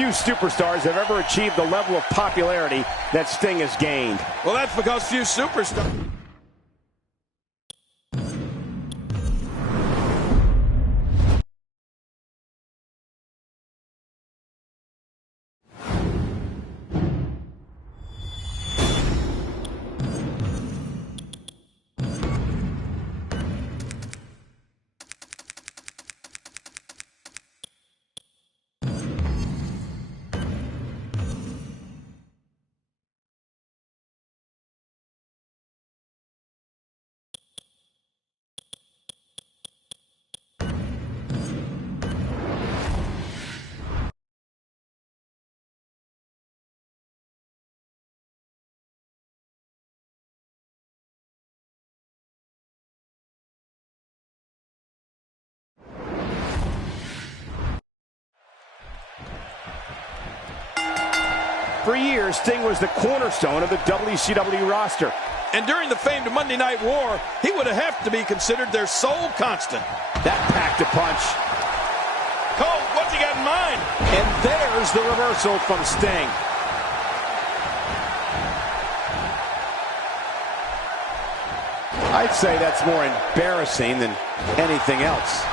few superstars have ever achieved the level of popularity that Sting has gained. Well, that's because few superstars... For years, Sting was the cornerstone of the WCW roster. And during the famed Monday Night War, he would have to be considered their sole constant. That packed a punch. Cole, what's he got in mind? And there's the reversal from Sting. I'd say that's more embarrassing than anything else.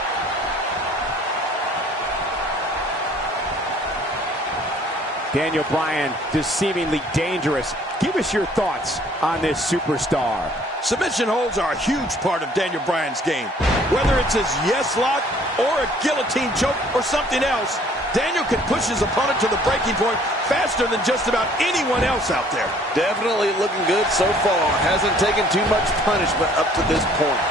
Daniel Bryan is seemingly dangerous. Give us your thoughts on this superstar. Submission holds are a huge part of Daniel Bryan's game. Whether it's his yes lock or a guillotine choke or something else, Daniel can push his opponent to the breaking point faster than just about anyone else out there. Definitely looking good so far. Hasn't taken too much punishment up to this point.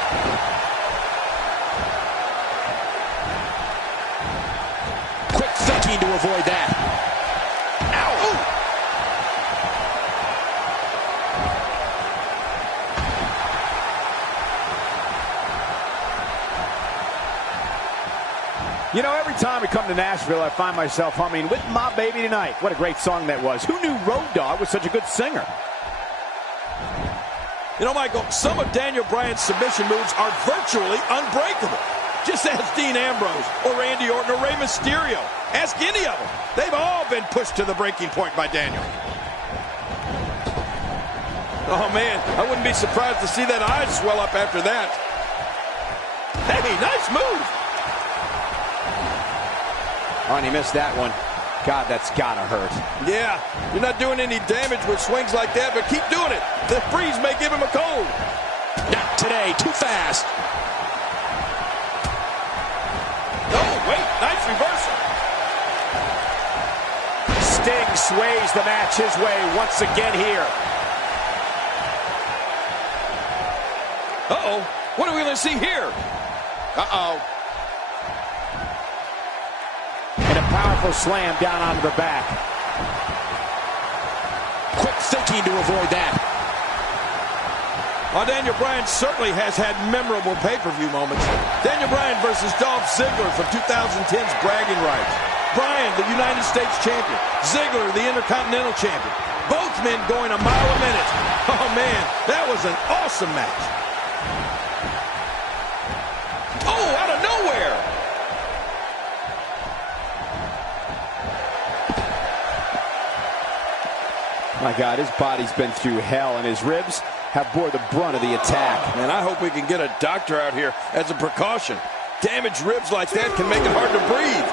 Quick thinking to avoid that. You know, every time we come to Nashville, I find myself humming "With My Baby Tonight." What a great song that was. Who knew Road Dogg was such a good singer? You know, Michael, some of Daniel Bryan's submission moves are virtually unbreakable. Just ask Dean Ambrose or Randy Orton or Rey Mysterio. Ask any of them. They've all been pushed to the breaking point by Daniel. Oh, man, I wouldn't be surprised to see that eyes swell up after that. Hey, nice move. Oh, and he missed that one. God, that's gotta hurt. Yeah, you're not doing any damage with swings like that, but keep doing it. The freeze may give him a cold. Not today, too fast. Oh, wait, nice reversal. Sting sways the match his way once again here. Uh-oh, what are we gonna see here? Uh-oh. Powerful slam down onto the back. Quick thinking to avoid that. Well, Daniel Bryan certainly has had memorable pay-per-view moments. Daniel Bryan versus Dolph Ziggler from 2010's Bragging Rights. Bryan, the United States Champion. Ziggler, the Intercontinental Champion. Both men going a mile a minute. Oh, man, that was an awesome match. Oh, out of nowhere. My God, his body's been through hell, and his ribs have bore the brunt of the attack. Man, I hope we can get a doctor out here as a precaution. Damaged ribs like that can make it hard to breathe.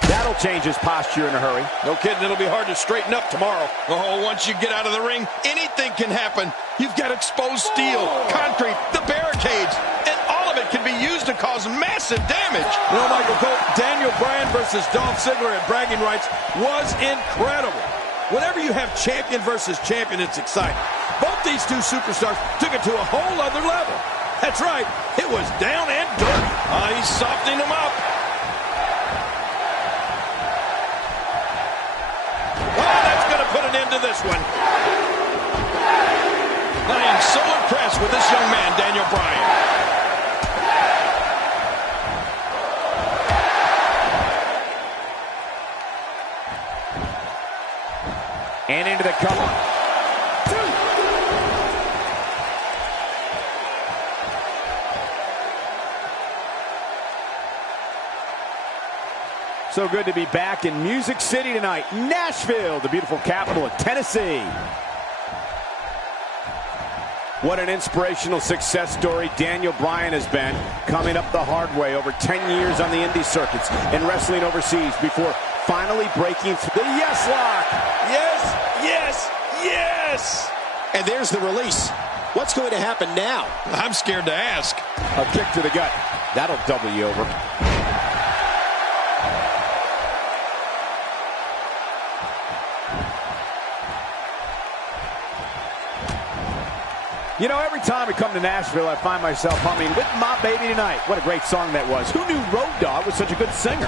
3. That'll change his posture in a hurry. No kidding, it'll be hard to straighten up tomorrow. Oh, once you get out of the ring, anything can happen. You've got exposed steel, concrete, the barricades, and all of it can be used to cause massive damage. You know, Michael Cole, Daniel Bryan versus Dolph Ziggler at Bragging Rights was incredible. Whenever you have champion versus champion, it's exciting. Both these two superstars took it to a whole other level. That's right, it was down and dirty. He's softening them up. Oh, that's going to put an end to this one. I am so impressed with this young man, Daniel Bryan. And into the cover. So good to be back in Music City tonight. Nashville, the beautiful capital of Tennessee. What an inspirational success story Daniel Bryan has been, coming up the hard way over 10 years on the indie circuits and wrestling overseas before finally breaking through the yes lock. Yes, yes, yes! And there's the release. What's going to happen now? I'm scared to ask. A kick to the gut. That'll double you over. You know, every time I come to Nashville, I find myself humming With My Baby Tonight. What a great song that was. Who knew Road Dogg was such a good singer?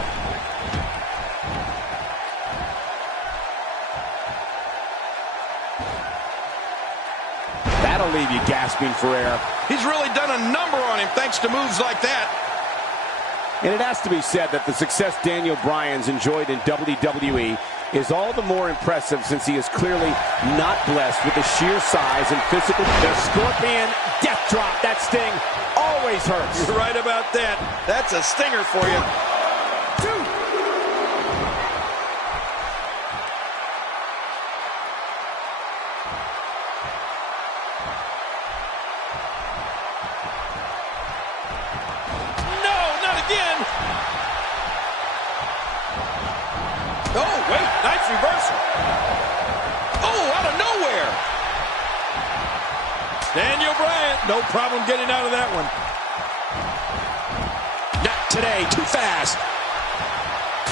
That'll leave you gasping for air. He's really done a number on him thanks to moves like that. And it has to be said that the success Daniel Bryan's enjoyed in WWE is all the more impressive since he is clearly not blessed with the sheer size and physical. The Scorpion death drop, that sting always hurts. You're right about that. That's a stinger for you. Oh, wait, nice reversal. Oh, out of nowhere. Daniel Bryan, no problem getting out of that one. Not today, too fast.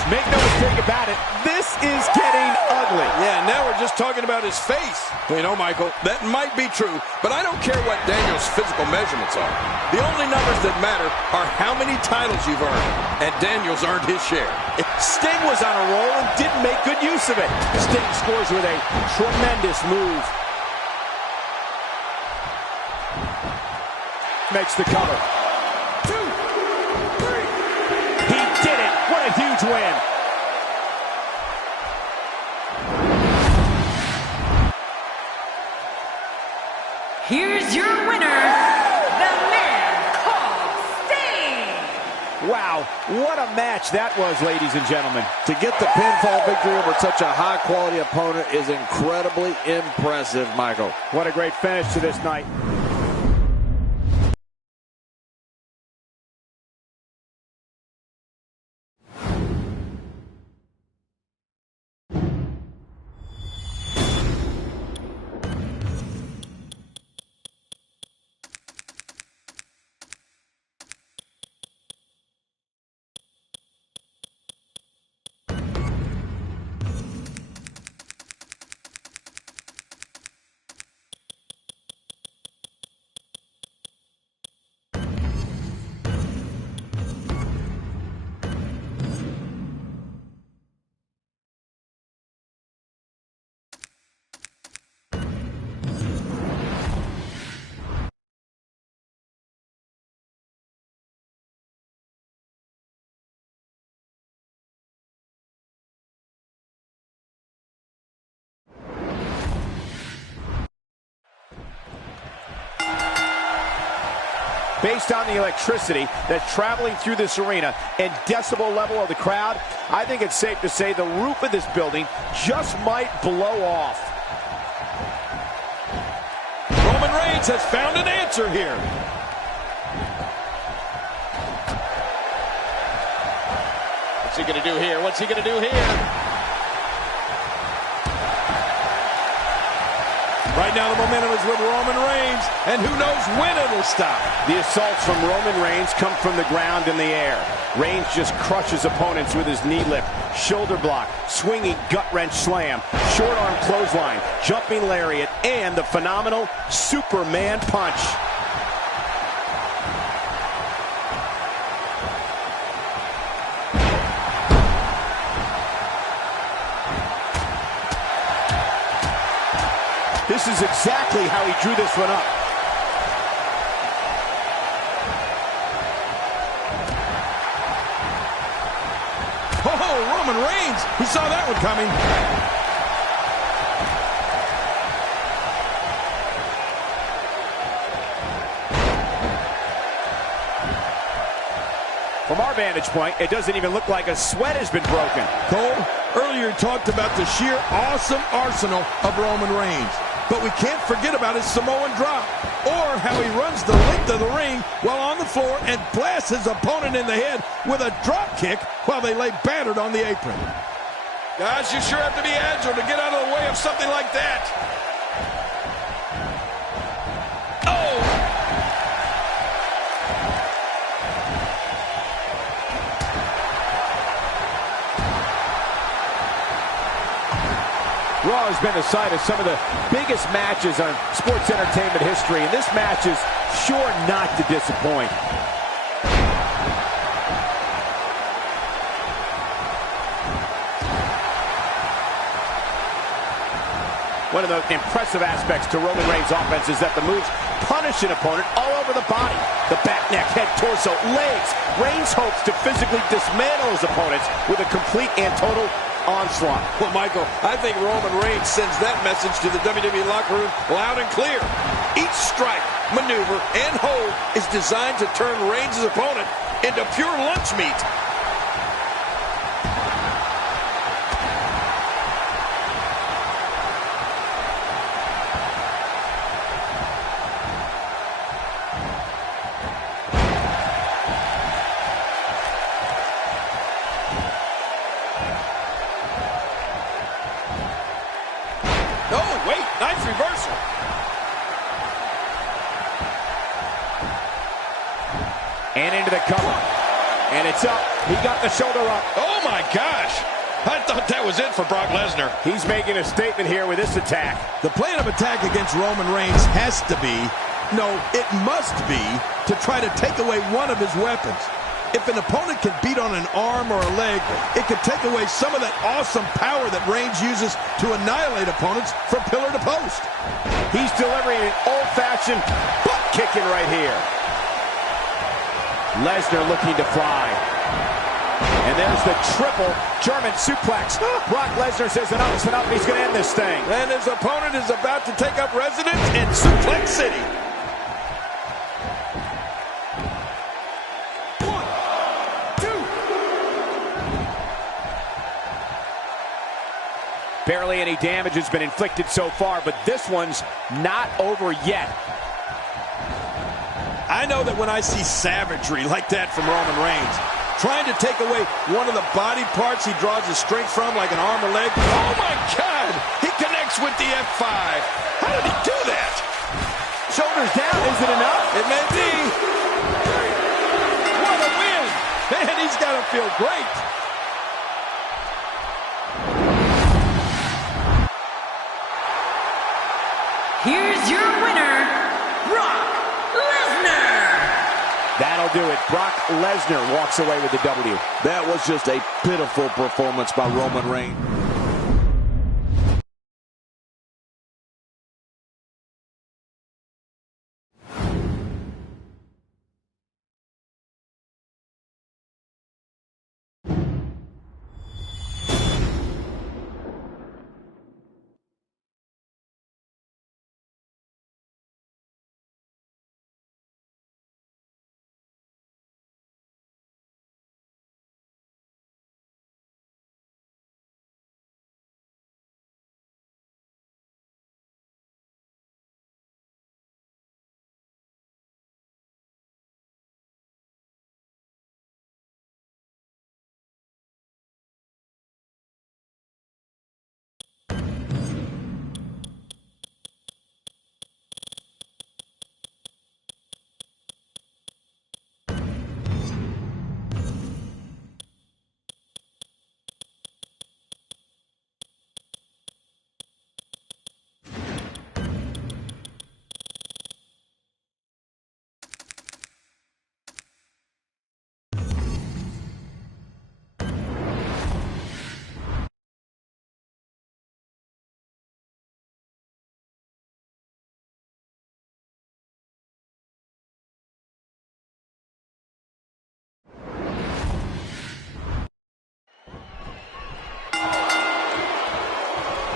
Make no mistake about it, this is getting ugly. Yeah, now we're just talking about his face. You know, Michael, that might be true, but I don't care what Daniel's physical measurements are. The only numbers that matter are how many titles you've earned, and Daniel's earned his share. Sting was on a roll and didn't make good use of it. Sting scores with a tremendous move. Makes the cover. 2, 3. He did it. What a huge win. Here's your winner, the man called Sting. Wow, what a match that was, ladies and gentlemen. To get the pinfall victory over such a high-quality opponent is incredibly impressive, Michael. What a great finish to this night. Based on the electricity that's traveling through this arena and decibel level of the crowd, I think it's safe to say the roof of this building just might blow off. Roman Reigns has found an answer here. What's he going to do here? What's he going to do here? Right now the momentum is with Roman Reigns, and who knows when it'll stop. The assaults from Roman Reigns come from the ground and the air. Reigns just crushes opponents with his knee lift, shoulder block, swinging gut-wrench slam, short arm clothesline, jumping lariat, and the phenomenal Superman punch. This is exactly how he drew this one up. Oh, Roman Reigns! He saw that one coming. From our vantage point, it doesn't even look like a sweat has been broken. Cole, earlier talked about the sheer awesome arsenal of Roman Reigns. But we can't forget about his Samoan drop, or how he runs the length of the ring while on the floor and blasts his opponent in the head with a drop kick while they lay battered on the apron. Guys, you sure have to be agile to get out of the way of something like that. Raw has been the site of some of the biggest matches on sports entertainment history, and this match is sure not to disappoint. One of the impressive aspects to Roman Reigns' offense is that the moves punish an opponent all over the body. The back, neck, head, torso, legs. Reigns hopes to physically dismantle his opponents with a complete and total onslaught. Well, Michael, I think Roman Reigns sends that message to the WWE locker room loud and clear. Each strike, maneuver, and hold is designed to turn Reigns' opponent into pure lunch meat. Oh, wait, nice reversal. And into the cover. And it's up. He got the shoulder up. Oh, my gosh. I thought that was it for Brock Lesnar. He's making a statement here with this attack. The plan of attack against Roman Reigns has to be, no, it must be, to try to take away one of his weapons. If an opponent can beat on an arm or a leg, it could take away some of that awesome power that Reigns uses to annihilate opponents from pillar to post. He's delivering an old-fashioned butt kicking right here. Lesnar looking to fly. And there's the triple German suplex. Brock Lesnar says enough's enough. He's going to end this thing. And his opponent is about to take up residence in Suplex City. Barely any damage has been inflicted so far, but this one's not over yet. I know that when I see savagery like that from Roman Reigns, trying to take away one of the body parts he draws his strength from, like an arm or leg, oh my God! He connects with the F5. How did he do that? Shoulders down, is it enough? It may be. What a win! Man, he's got to feel great. Here's your winner, Brock Lesnar. That'll do it. Brock Lesnar walks away with the W. That was just a pitiful performance by Roman Reigns.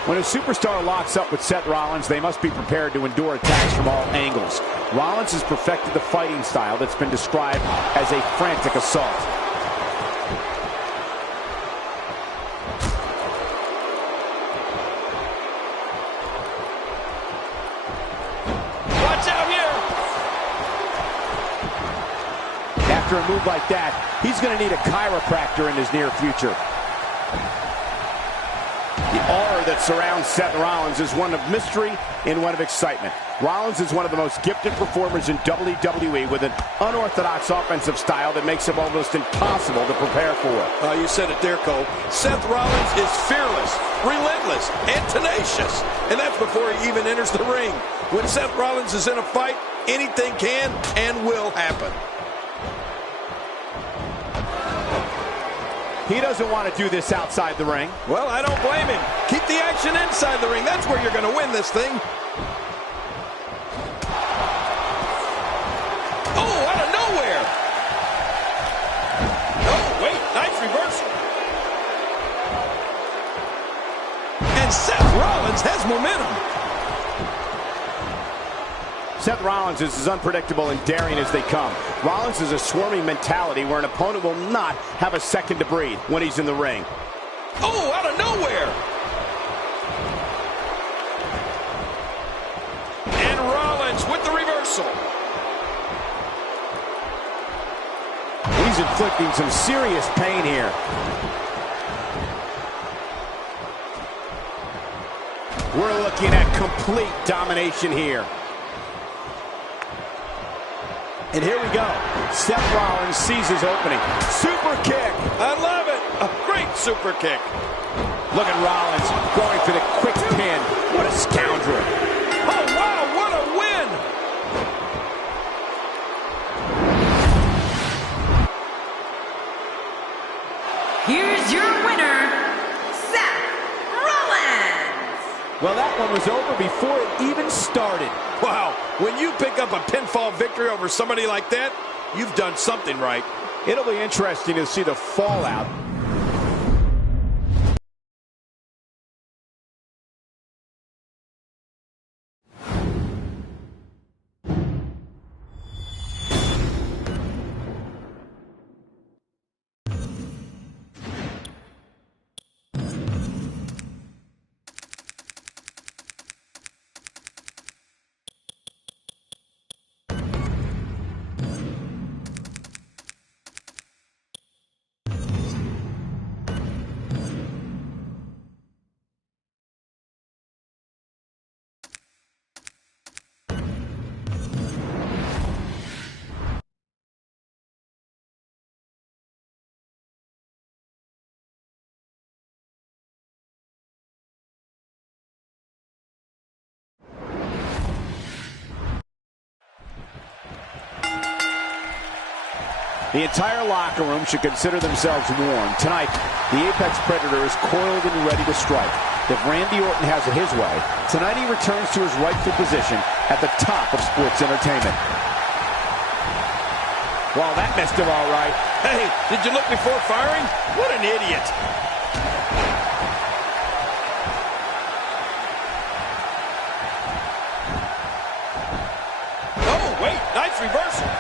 When a superstar locks up with Seth Rollins, they must be prepared to endure attacks from all angles. Rollins has perfected the fighting style that's been described as a frantic assault. after a move like that, he's going to need a chiropractor in his near future. The aura that surrounds Seth Rollins is one of mystery and one of excitement. Rollins is one of the most gifted performers in WWE with an unorthodox offensive style that makes him almost impossible to prepare for. You said it there, Cole. Seth Rollins is fearless, relentless, and tenacious. And that's before he even enters the ring. When Seth Rollins is in a fight, anything can and will happen. He doesn't want to do this outside the ring. Well, I don't blame him. Keep the action inside the ring. That's where you're going to win this thing. Oh, out of nowhere. Oh, wait, nice reversal. And Seth Rollins has momentum. Seth Rollins is as unpredictable and daring as they come. Rollins is a swarming mentality where an opponent will not have a second to breathe when he's in the ring. Oh, out of nowhere. And Rollins with the reversal. He's inflicting some serious pain here. We're looking at complete domination here. And here we go. Seth Rollins sees his opening. Super kick. I love it. A great super kick. Look at Rollins going for the quick pin. What a scoundrel. Oh, wow, what a win. Here's your winner, Seth Rollins. Well, that one was over before it even started. Wow, when you pick up a pinfall victory over somebody like that, you've done something right. It'll be interesting to see the fallout. The entire locker room should consider themselves warned. Tonight, the Apex Predator is coiled and ready to strike. If Randy Orton has it his way, tonight he returns to his rightful position at the top of sports entertainment. Well, that missed him all right. Hey, did you look before firing? What an idiot. Oh, wait, nice reversal.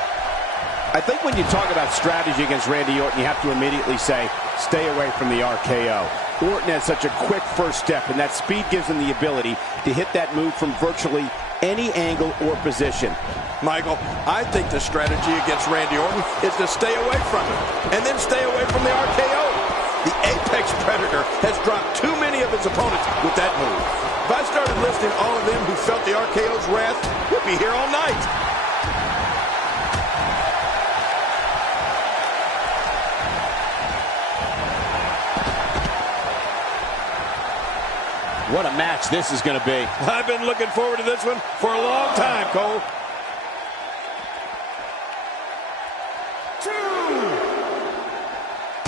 I think when you talk about strategy against Randy Orton, you have to immediately say, stay away from the RKO. Orton has such a quick first step, and that speed gives him the ability to hit that move from virtually any angle or position. Michael, I think the strategy against Randy Orton is to stay away from him, and then stay away from the RKO. The Apex Predator has dropped too many of his opponents with that move. If I started listing all of them who felt the RKO's wrath, we'd be here all night. What a match this is going to be. I've been looking forward to this one for a long time, Cole.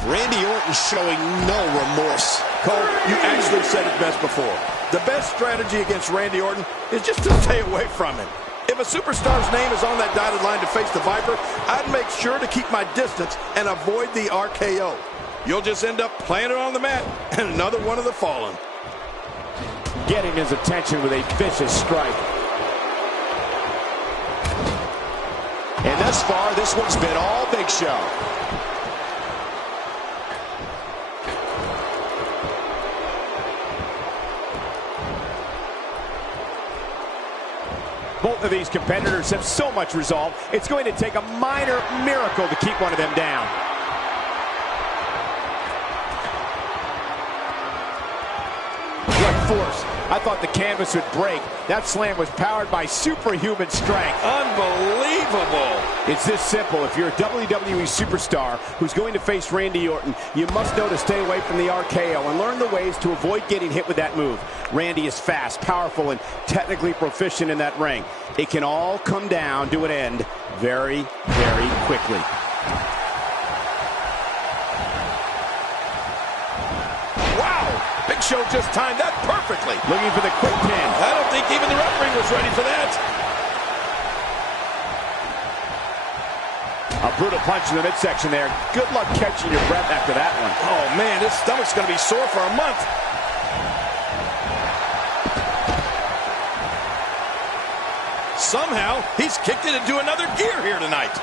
Randy Orton showing no remorse. Cole, you actually said it best before. The best strategy against Randy Orton is just to stay away from him. If a superstar's name is on that dotted line to face the Viper, I'd make sure to keep my distance and avoid the RKO. You'll just end up playing it on the mat and another one of the fallen. Getting his attention with a vicious strike. And thus far, this one's been all Big Show. Both of these competitors have so much resolve, it's going to take a minor miracle to keep one of them down. What force. I thought the canvas would break. That slam was powered by superhuman strength. Unbelievable. It's this simple. If you're a WWE superstar who's going to face Randy Orton, you must know to stay away from the RKO and learn the ways to avoid getting hit with that move. Randy is fast, powerful, and technically proficient in that ring. It can all come down to an end very, very quickly. Big Show just timed that perfectly. Looking for the quick pin. I don't think even the referee was ready for that. A brutal punch in the midsection there. Good luck catching your breath after that one. Oh, man, his stomach's going to be sore for a month. Somehow, he's kicked it into another gear here tonight.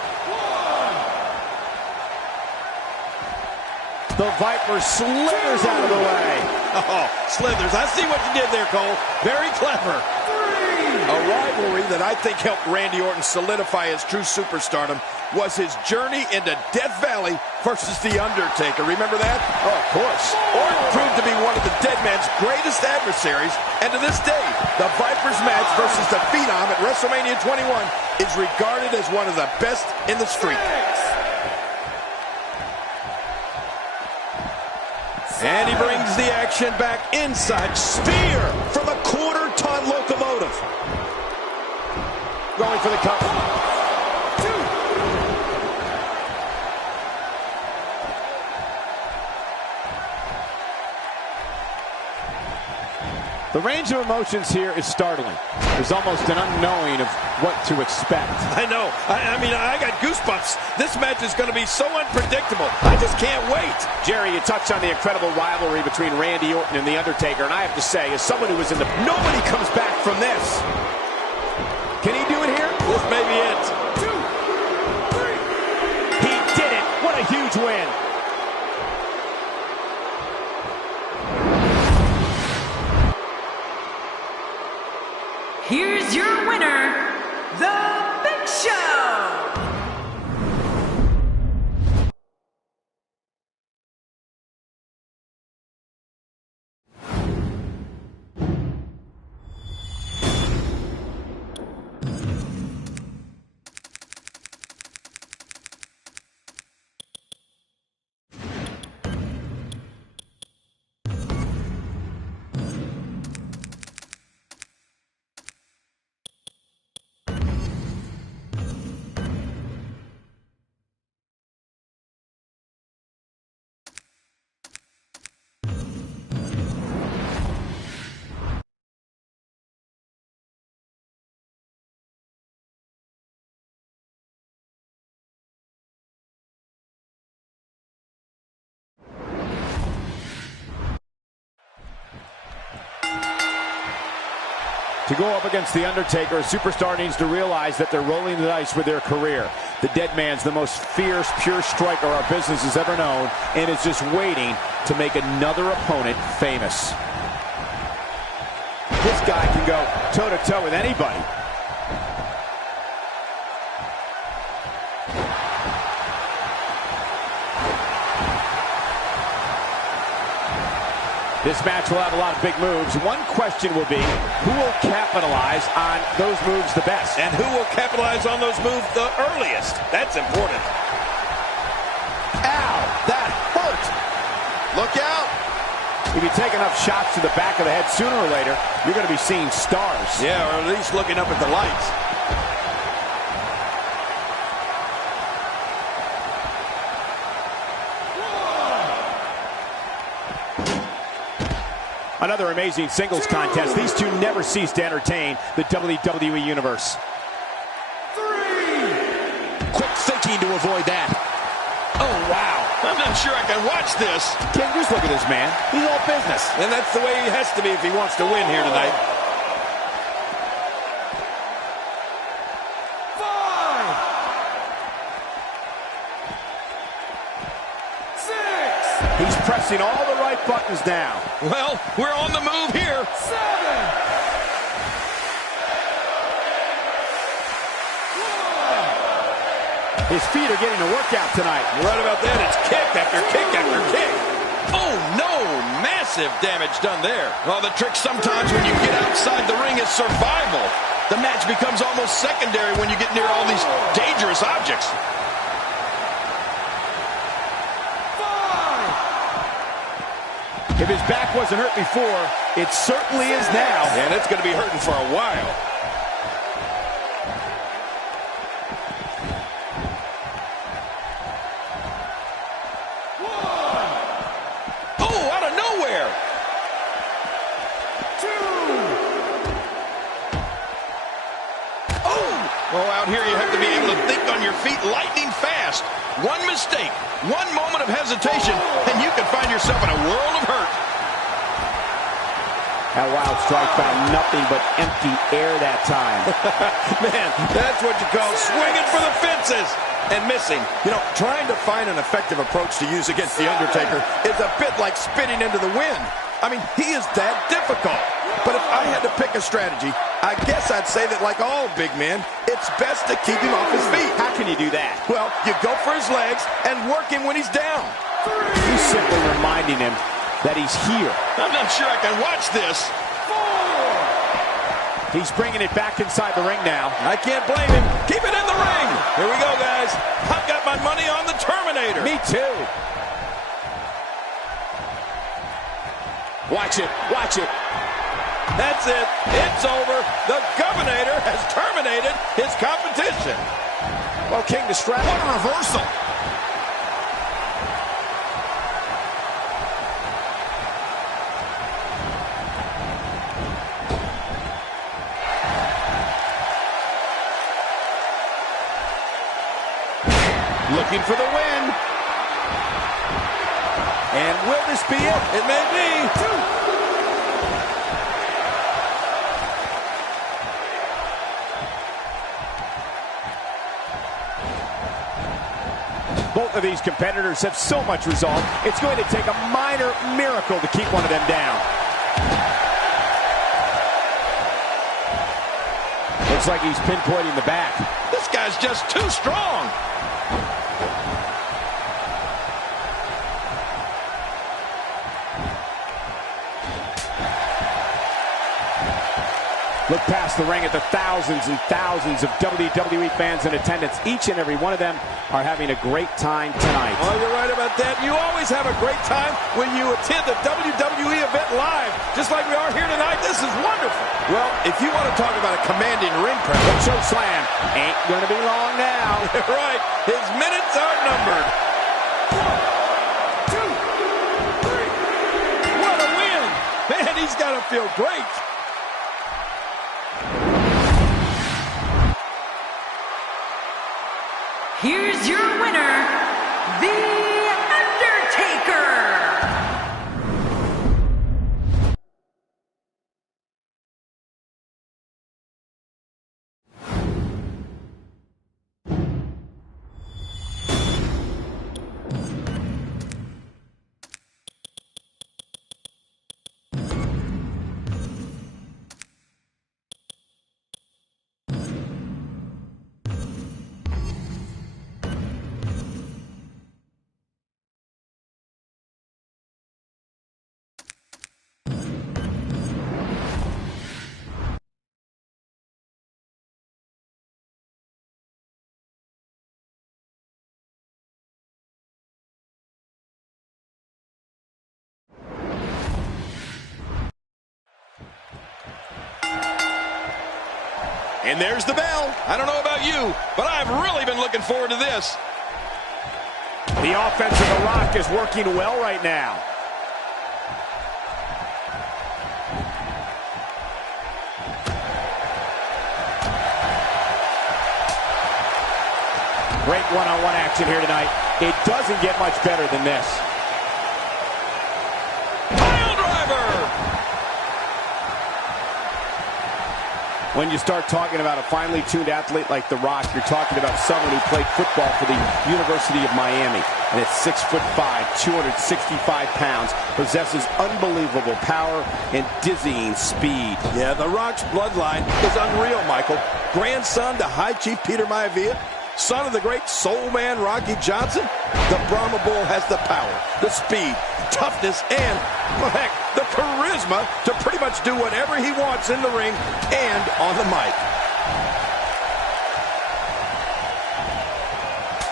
The Viper slithers out of the way. Oh, slithers. I see what you did there, Cole. Very clever. A rivalry that I think helped Randy Orton solidify his true superstardom was his journey into Death Valley versus The Undertaker. Remember that? Oh, of course. Orton proved to be one of the Dead Man's greatest adversaries, and to this day, the Viper's match versus the Phenom at WrestleMania 21 is regarded as one of the best in the streak. And he brings the action back inside. Spear from a quarter-ton locomotive. Going for the cover. The range of emotions here is startling. There's almost an unknowing of what to expect. I know. I mean, I got goosebumps. This match is going to be so unpredictable. I just can't wait. Jerry, you touched on the incredible rivalry between Randy Orton and The Undertaker, and I have to say, as someone who was in the... Nobody comes back from this. Can he do it here? This may be it. 2, 3. He did it. What a huge win. Here's your winner, The Big Show! To go up against The Undertaker, a superstar needs to realize that they're rolling the dice with their career. The Dead Man's the most fierce, pure striker our business has ever known, and is just waiting to make another opponent famous. This guy can go toe-to-toe with anybody. This match will have a lot of big moves. One question will be, who will capitalize on those moves the best? And who will capitalize on those moves the earliest? That's important. Ow, that hurt. Look out. If you take enough shots to the back of the head, sooner or later, you're going to be seeing stars. Yeah, or at least looking up at the lights. Another amazing singles contest. These two never cease to entertain the WWE Universe. 3. Quick thinking to avoid that. Oh, wow. I'm not sure I can watch this. Ken, just look at this man. He's all business. And that's the way he has to be if he wants to win here tonight. 5. 6. He's pressing all the right buttons now. Well, we're on the move here. 7. His feet are getting a workout tonight. You're right about that. It's kick after kick after kick. Oh, no. Massive damage done there. Well, the trick sometimes when you get outside the ring is survival. The match becomes almost secondary when you get near all these dangerous objects. If his back wasn't hurt before, it certainly is now. And it's going to be hurting for a while. Oh, out of nowhere. 2. Oh, well, out here you have to be able to think on your feet lightning fast. One mistake, one moment of hesitation, and you can find yourself in a world of hurt. That wild strike found nothing but empty air that time. Man, that's what you call swinging for the fences and missing. You know, trying to find an effective approach to use against The Undertaker is a bit like spitting into the wind. I mean, he is that difficult. But if I had to pick a strategy, I guess I'd say that like all big men, it's best to keep him off his feet. How can you do that? Well, you go for his legs and work him when he's down. He's simply reminding him that he's here. I'm not sure I can watch this. 4. He's bringing it back inside the ring now. I can't blame him. Keep it in the ring. Here we go, guys. I've got my money on the Terminator. Me too. Watch it. Watch it. That's it. It's over. The Governator has terminated his competition. Well, King, the strap. What a reversal. Looking for the win. And will this be it? It may be. 2. Both of these competitors have so much resolve, it's going to take a minor miracle to keep one of them down. Looks like he's pinpointing the back. This guy's just too strong. Look past the ring at the thousands and thousands of WWE fans in attendance. Each and every one of them are having a great time tonight. Oh, you're right about that. You always have a great time when you attend a WWE event live, just like we are here tonight. This is wonderful. Well, if you want to talk about a commanding ring presence, Choke slam ain't going to be long now. right, his minutes are numbered. 1, 2, 3. What a win. Man, he's got to feel great. Here's your winner, The Undertaker. And there's the bell. I don't know about you, but I've really been looking forward to this. The offense of The Rock is working well right now. Great one-on-one action here tonight. It doesn't get much better than this. Pile driver! When you start talking about a finely tuned athlete like The Rock, you're talking about someone who played football for the University of Miami. And at 6'5", 265 pounds, possesses unbelievable power and dizzying speed. Yeah, The Rock's bloodline is unreal, Michael. Grandson to High Chief Peter Maivia, son of the great soul man Rocky Johnson? The Brahma Bull has the power, the speed, toughness, and, well, heck, the charisma to pretty much do whatever he wants in the ring and on the mic.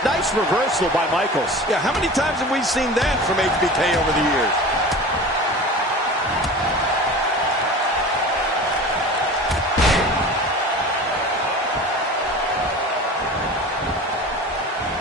Nice reversal by Michaels. Yeah, how many times have we seen that from HBK over the years?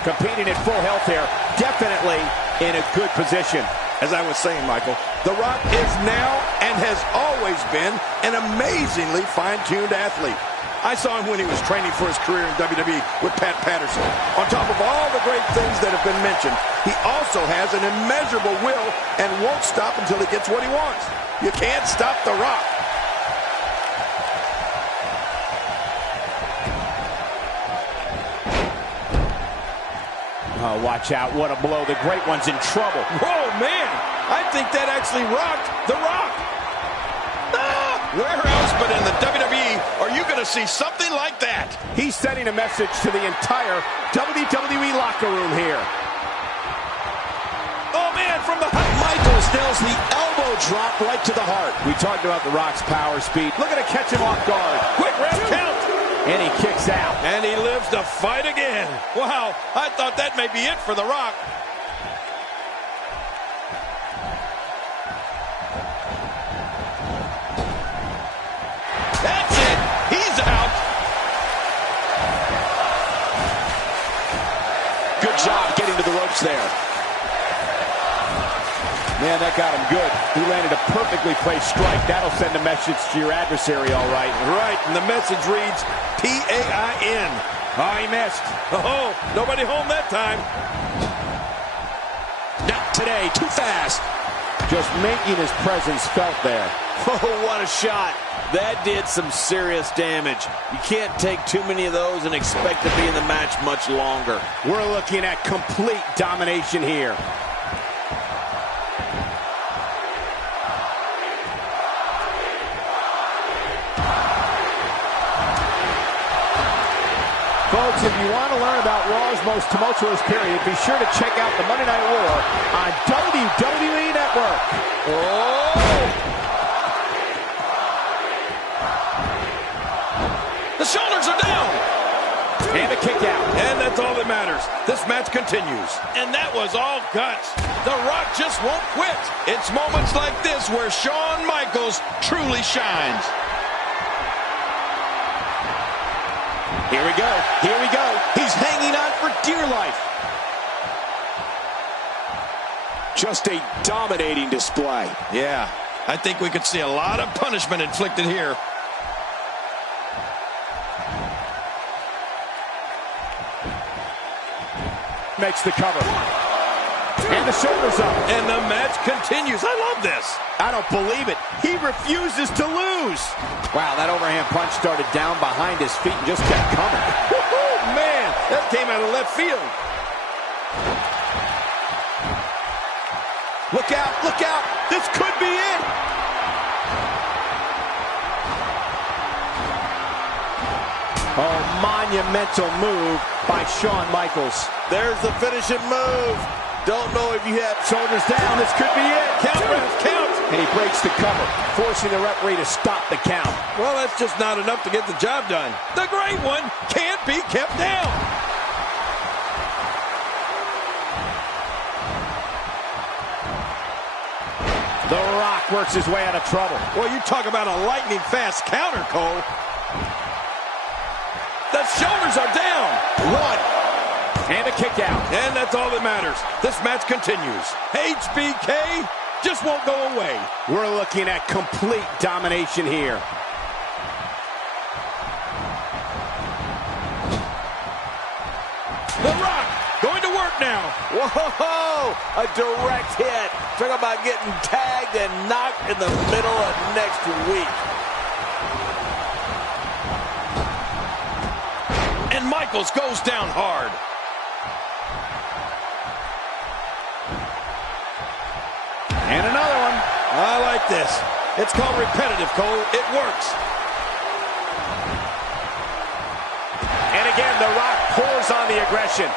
Competing at full health here, definitely in a good position. As I was saying, Michael, The Rock is now and has always been an amazingly fine-tuned athlete. I saw him when he was training for his career in WWE with Pat Patterson. On top of all the great things that have been mentioned, he also has an immeasurable will and won't stop until he gets what he wants. You can't stop The Rock. Oh, watch out. What a blow. The Great One's in trouble. Whoa, man. I think that actually rocked The Rock. Where else but in the WWE are you going to see something like that? He's sending a message to the entire WWE locker room here. Oh, man, from the... Michaels nails the elbow drop right to the heart. We talked about The Rock's power, speed. Look at it catch him off guard. Quick ref count. And he kicks out. And he lives to fight again. Wow, I thought that may be it for The Rock. That's it. He's out. Good job getting to the ropes there. Man, that got him good. He landed a perfectly placed strike. That'll send a message to your adversary, all right. Right, and the message reads P-A-I-N. Oh, he missed. Oh, nobody home that time. Not today, too fast. Just making his presence felt there. Oh, what a shot. That did some serious damage. You can't take too many of those and expect to be in the match much longer. We're looking at complete domination here. Folks, if you want to learn about Raw's most tumultuous period, be sure to check out the Monday Night War on WWE Network. Oh! The shoulders are down. And a kick out. And that's all that matters. This match continues. And that was all guts. The Rock just won't quit. It's moments like this where Shawn Michaels truly shines. Here we go. Here we go. He's hanging on for dear life. Just a dominating display. Yeah, I think we could see a lot of punishment inflicted here. Makes the cover. And the shoulders up. And the match continues. I love this. I don't believe it. He refuses to lose. Wow, that overhand punch started down behind his feet and just kept coming. Woo-hoo, man, that came out of left field. Look out, look out. This could be it. Oh, monumental move by Shawn Michaels. There's the finishing move. Don't know if you have Shoulders down. This could be it. Count, ref, count. And he breaks the cover, forcing the referee to stop the count. Well, that's just not enough to get the job done. The Great One can't be kept down. The Rock works his way out of trouble. Well, you talk about a lightning-fast counter, Cole. The shoulders are down. One. And a kick out. And that's all that matters. This match continues. HBK just won't go away. We're looking at complete domination here. The Rock going to work now. Whoa! A direct hit. Talk about getting tagged and knocked in the middle of next week. And Michaels goes down hard. And another one. I like this. It's called repetitive, Cole. It works. And again, The Rock pours on showing the aggression.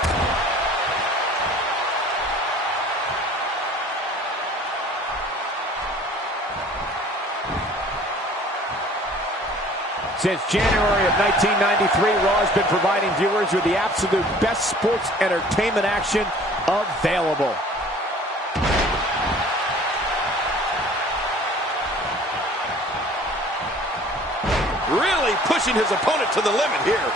Since January of 1993, Raw has been providing viewers with the absolute best sports entertainment action available. Really pushing his opponent to the limit here.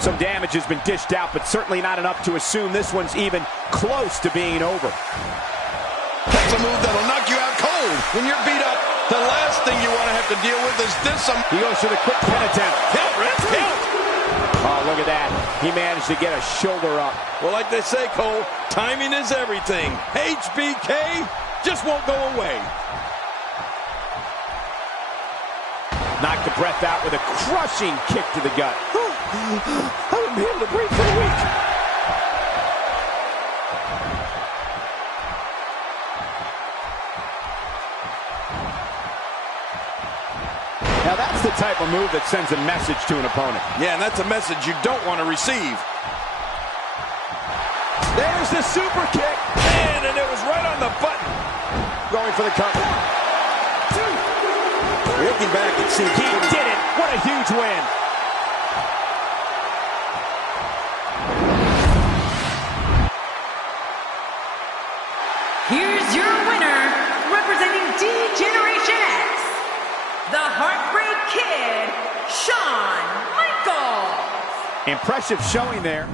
Some damage has been dished out, but certainly not enough to assume this one's even close to being over. That's a move that'll knock you out cold. When you're beat up, the last thing you want to have to deal with is this. He goes for the quick pin attempt. Count, Red, count. Oh, look at that. He managed to get a shoulder up. Well, like they say, Cole, timing is everything. HBK just won't go away. Knocked the breath out with a crushing kick to the gut. I wouldn't be able to breathe for a week. Now that's the type of move that sends a message to an opponent. Yeah, and that's a message you don't want to receive. There's the super kick. Man, and it was right on the button. Going for the cover. Looking back, it seems he did it. What a huge win. Here's your winner, representing D-Generation X, the Heartbreak Kid, Shawn Michaels. Impressive showing there.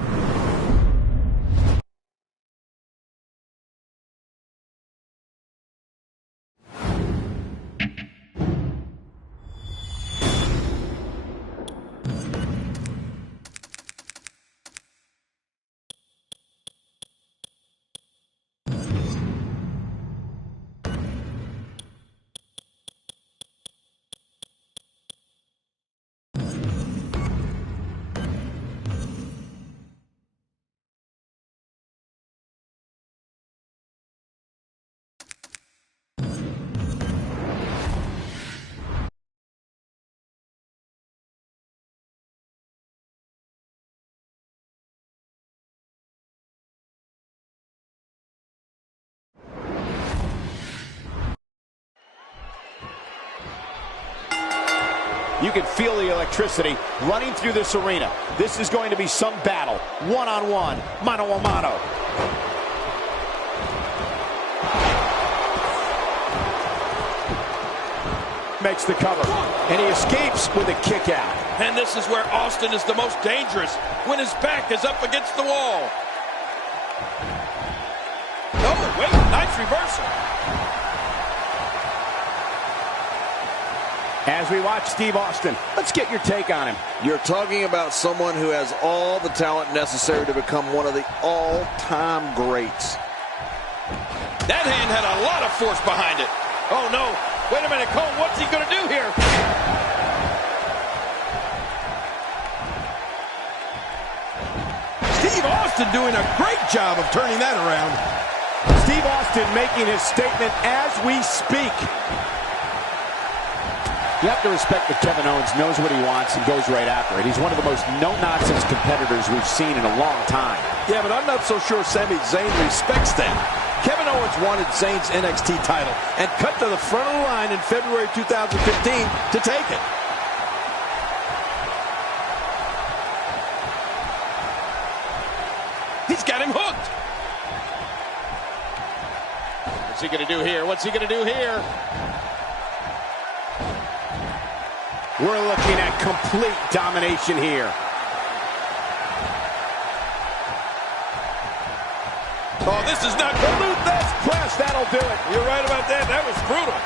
You can feel the electricity running through this arena. This is going to be some battle. One-on-one, mano-a-mano. Makes the cover, and he escapes with a kick out. And this is where Austin is the most dangerous, when his back is up against the wall. Oh, wait, nice reversal. As we watch Steve Austin, let's get your take on him. You're talking about someone who has all the talent necessary to become one of the all-time greats. That hand had a lot of force behind it. Oh, no. Wait a minute, Cole, what's he going to do here? Steve Austin doing a great job of turning that around. Steve Austin making his statement as we speak. You have to respect that Kevin Owens knows what he wants and goes right after it. He's one of the most no-nonsense competitors we've seen in a long time. Yeah, but I'm not so sure Sami Zayn respects that. Kevin Owens wanted Zayn's NXT title and cut to the front of the line in February 2015 to take it. He's got him hooked. What's he going to do here? What's he going to do here? We're looking at complete domination here. Oh, this is not good. Luthes press, that'll do it. You're right about that. That was brutal.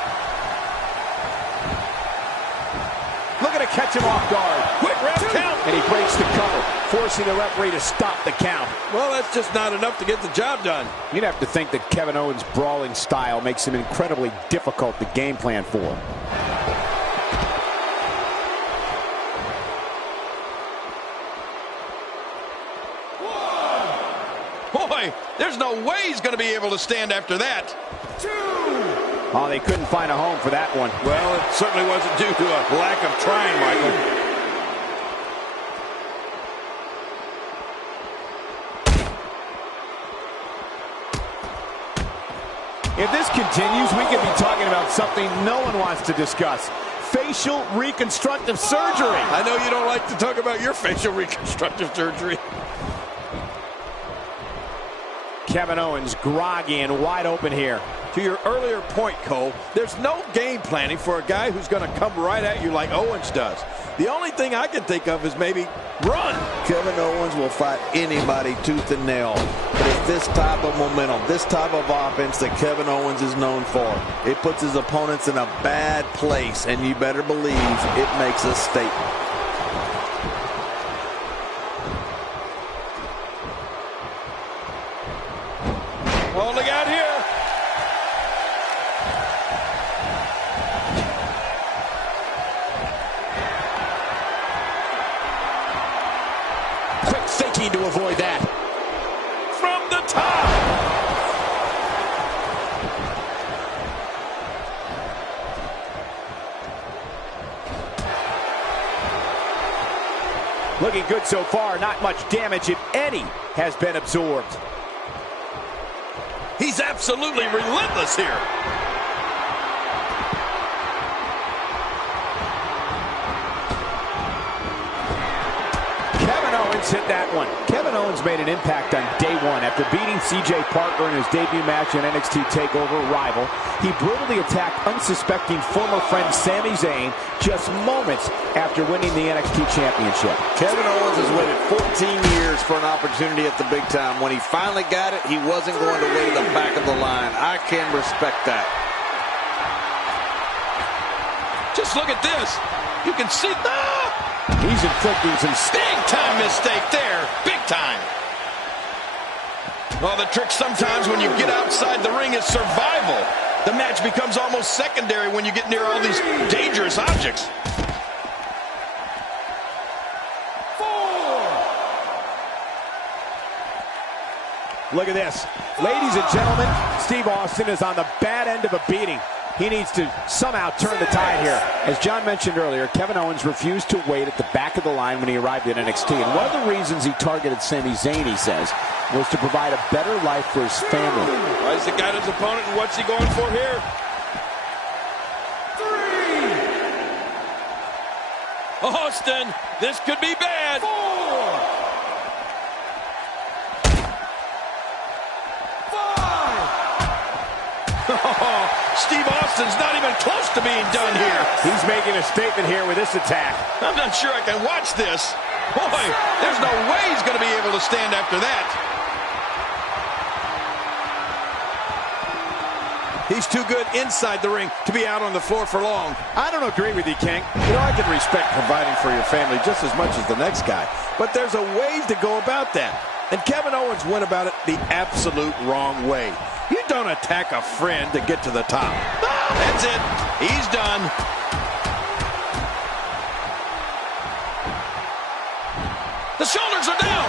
Looking to catch him off guard. Quick ref count. And he breaks the cover, forcing the referee to stop the count. Well, that's just not enough to get the job done. You'd have to think that Kevin Owens' brawling style makes him incredibly difficult to game plan for. Boy, there's no way he's going to be able to stand after that. 2. Oh, they couldn't find a home for that one. Well, it certainly wasn't due to a lack of trying, Michael. If this continues, we could be talking about something no one wants to discuss. Facial reconstructive surgery. I know you don't like to talk about your facial reconstructive surgery. Kevin Owens groggy and wide open here. To your earlier point, Cole, there's no game planning for a guy who's going to come right at you like Owens does. The only thing I can think of is maybe run. Kevin Owens will fight anybody tooth and nail. But it's this type of momentum, this type of offense that Kevin Owens is known for. It puts his opponents in a bad place, and you better believe it makes a statement. Oh, look out here. Quick thinking to avoid that. From the top. Looking good so far. Not much damage, if any, has been absorbed. He's absolutely relentless here. Kevin Owens hit that one. Kevin Owens made an impact on day one. After beating CJ Parker in his debut match in NXT TakeOver Rival, he brutally attacked unsuspecting former friend Sami Zayn just moments after winning the NXT Championship. Kevin Owens has waited 14 years for an opportunity at the big time. When he finally got it, he wasn't going to wait at the back of the line. I can respect that. Just look at this. You can see. He's inflicting some Big-time mistake there. Big time. Well, the trick sometimes when you get outside the ring is survival. The match becomes almost secondary when you get near all these dangerous objects. Look at this. Ladies and gentlemen, Steve Austin is on the bad end of a beating. He needs to somehow turn the tide here. As John mentioned earlier, Kevin Owens refused to wait at the back of the line when he arrived at NXT. And one of the reasons he targeted Sami Zayn, he says, was to provide a better life for his family. Well, he's got his opponent, and what's he going for here? 3. Austin, this could be bad. 4. 5. Steve Austin's not even close to being done here. He's making a statement here with this attack. I'm not sure I can watch this. Boy, there's no way he's going to be able to stand after that. He's too good inside the ring to be out on the floor for long. I don't agree with you, King. You know, I can respect providing for your family just as much as the next guy, but there's a way to go about that. And Kevin Owens went about it the absolute wrong way. You don't attack a friend to get to the top. Oh, that's it. He's done. The shoulders are down.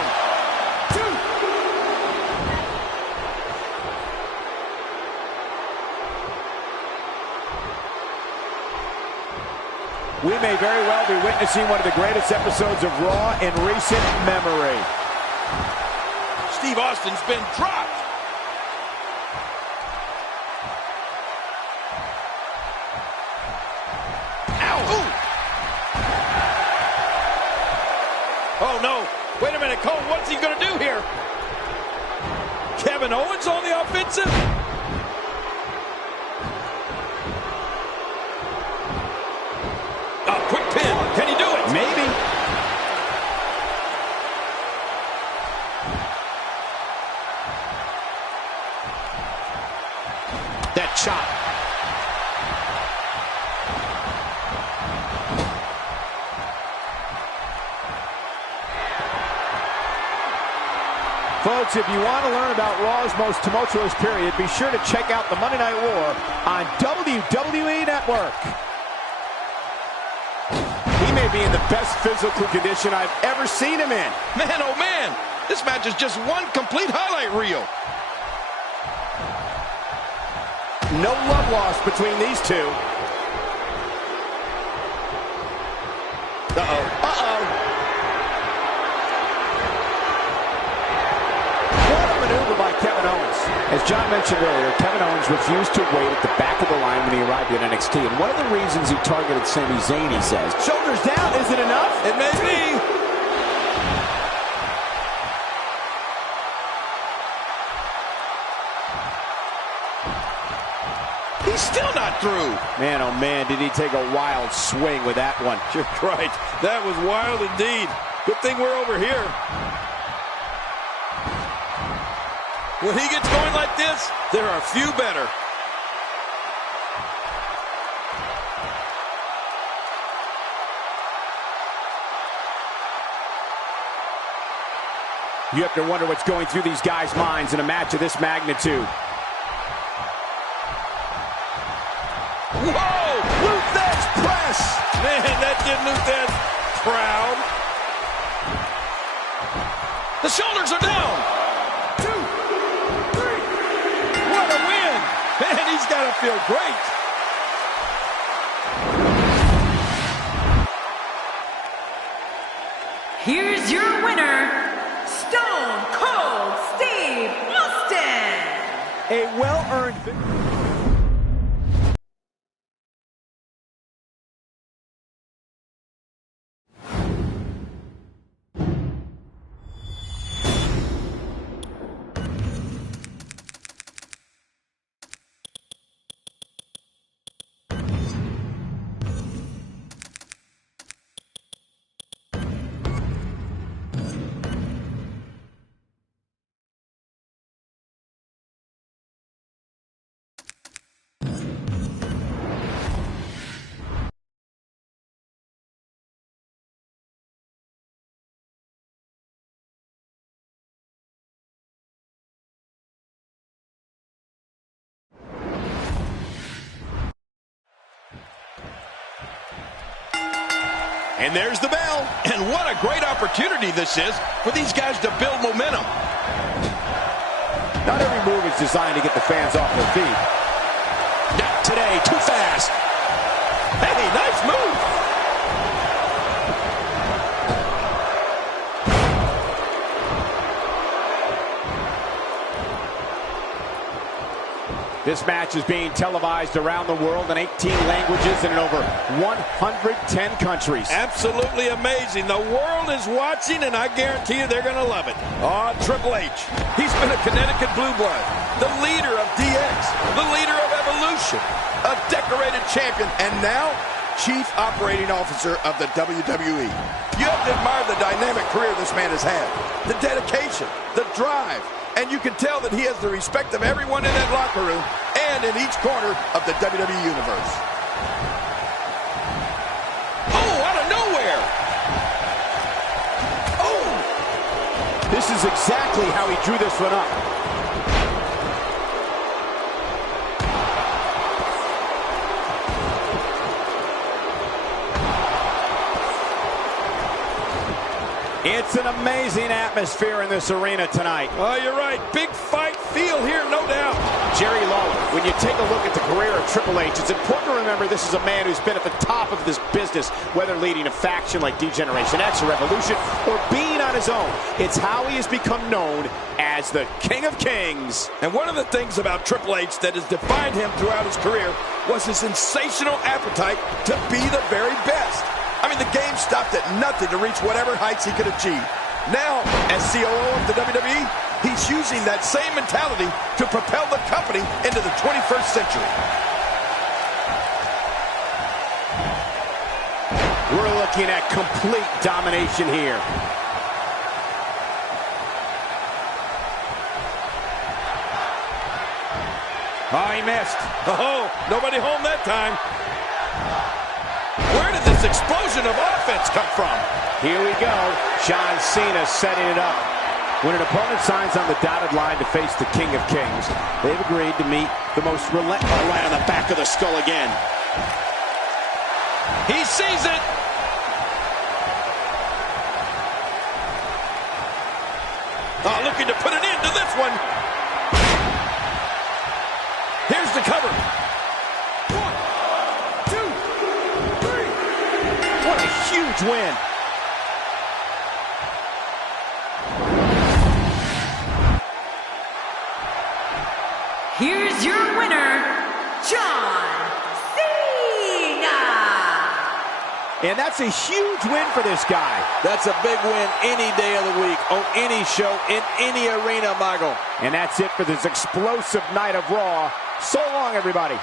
2. We may very well be witnessing one of the greatest episodes of Raw in recent memory. Steve Austin's been dropped. Oh, no. Wait a minute, Cole. What's he going to do here? Kevin Owens on the offensive? Oh, quick pin. Can he do it? Maybe. That chop. Folks, if you want to learn about Raw's most tumultuous period, be sure to check out the Monday Night War on WWE Network. He may be in the best physical condition I've ever seen him in. Man, oh man, this match is just one complete highlight reel. No love lost between these two. Uh-oh. Uh-oh. What a maneuver by Kevin Owens. As John mentioned earlier, Kevin Owens refused to wait at the back of the line when he arrived at NXT. And one of the reasons he targeted Sami Zayn, he says, shoulders down, is it enough? It may be. He's still not through. Man, oh man, did he take a wild swing with that one. You're right. That was wild indeed. Good thing we're over here. When he gets going like this, there are few better. You have to wonder what's going through these guys' minds in a match of this magnitude. Whoa! Luthez press! Man, that did Luthez proud. The shoulders are down. 2, 3. What a win! Man, he's got to feel great. Here's your winner, Stone Cold Steve Austin. A well-earned victory. And there's the bell. And what a great opportunity this is for these guys to build momentum. Not every move is designed to get the fans off their feet. Not today, too fast. Hey, nice move. This match is being televised around the world in 18 languages and in over 110 countries. Absolutely amazing. The world is watching, and I guarantee you they're going to love it. Oh, Triple H. He's been a Connecticut Blue Blood, the leader of DX, the leader of Evolution, a decorated champion, and now Chief Operating Officer of the WWE. You have to admire the dynamic career this man has had, the dedication, the drive, and you can tell that he has the respect of everyone in that locker room and in each corner of the WWE Universe. Oh, out of nowhere! Oh! This is exactly how he drew this one up. It's an amazing atmosphere in this arena tonight. Oh, you're right. Big fight feel here, no doubt. Jerry Lawler, when you take a look at the career of Triple H, it's important to remember this is a man who's been at the top of this business, whether leading a faction like D-Generation X or Revolution, or being on his own. It's how he has become known as the King of Kings. And one of the things about Triple H that has defined him throughout his career was his sensational appetite to be the very best. I mean, the game stopped at nothing to reach whatever heights he could achieve. Now, as COO of the WWE, he's using that same mentality to propel the company into the 21st century. We're looking at complete domination here. Oh, he missed. Oh, nobody home that time. Where did this explosion of offense come from? Here we go. John Cena setting it up. When an opponent signs on the dotted line to face the King of Kings, they've agreed to meet the most relentless. Right on the back of the skull again. He sees it. Oh, looking to put an end to this one. Here's the cover. huge win. Here's your winner, John Cena. And that's a huge win for this guy. That's a big win any day of the week, on any show, in any arena, Michael. And that's it for this explosive night of Raw. So long, everybody.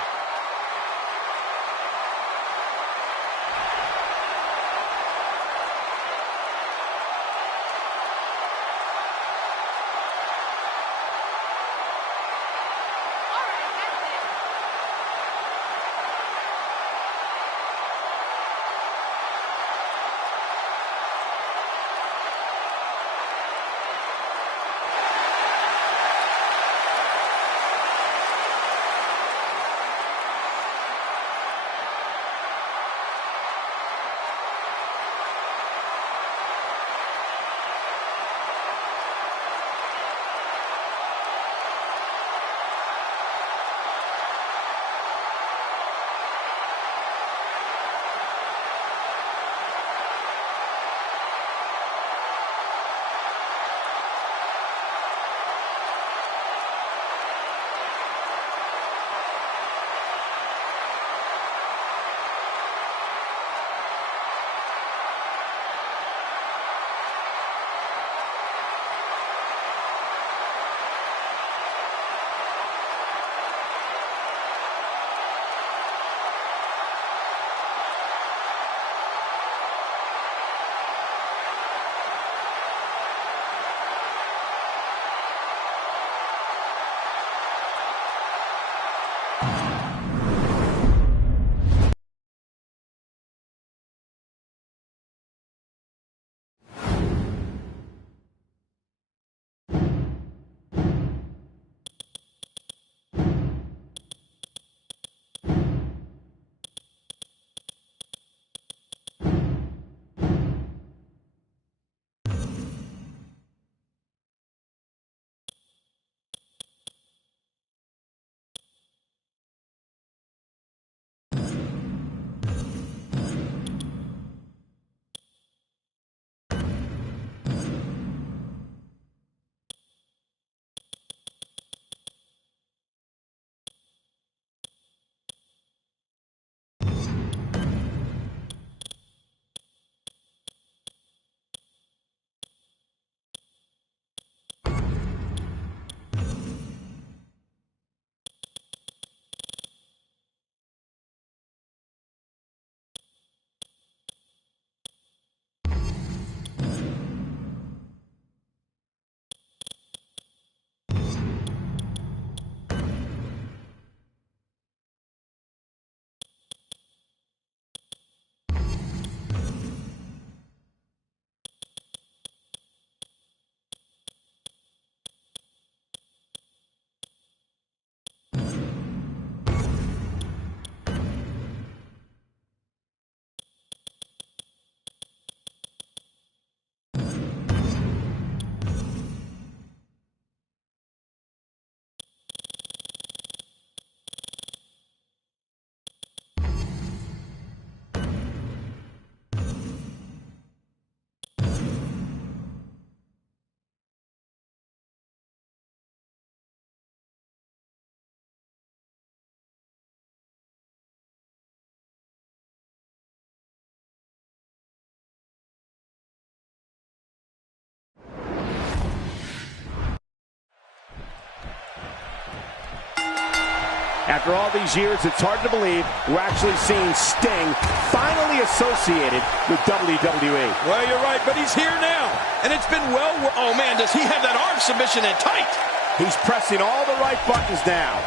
After all these years, it's hard to believe we're actually seeing Sting finally associated with WWE. Well, you're right, but he's here now. And it's been well... Oh, man, does he have that arm submission in tight? He's pressing all the right buttons now.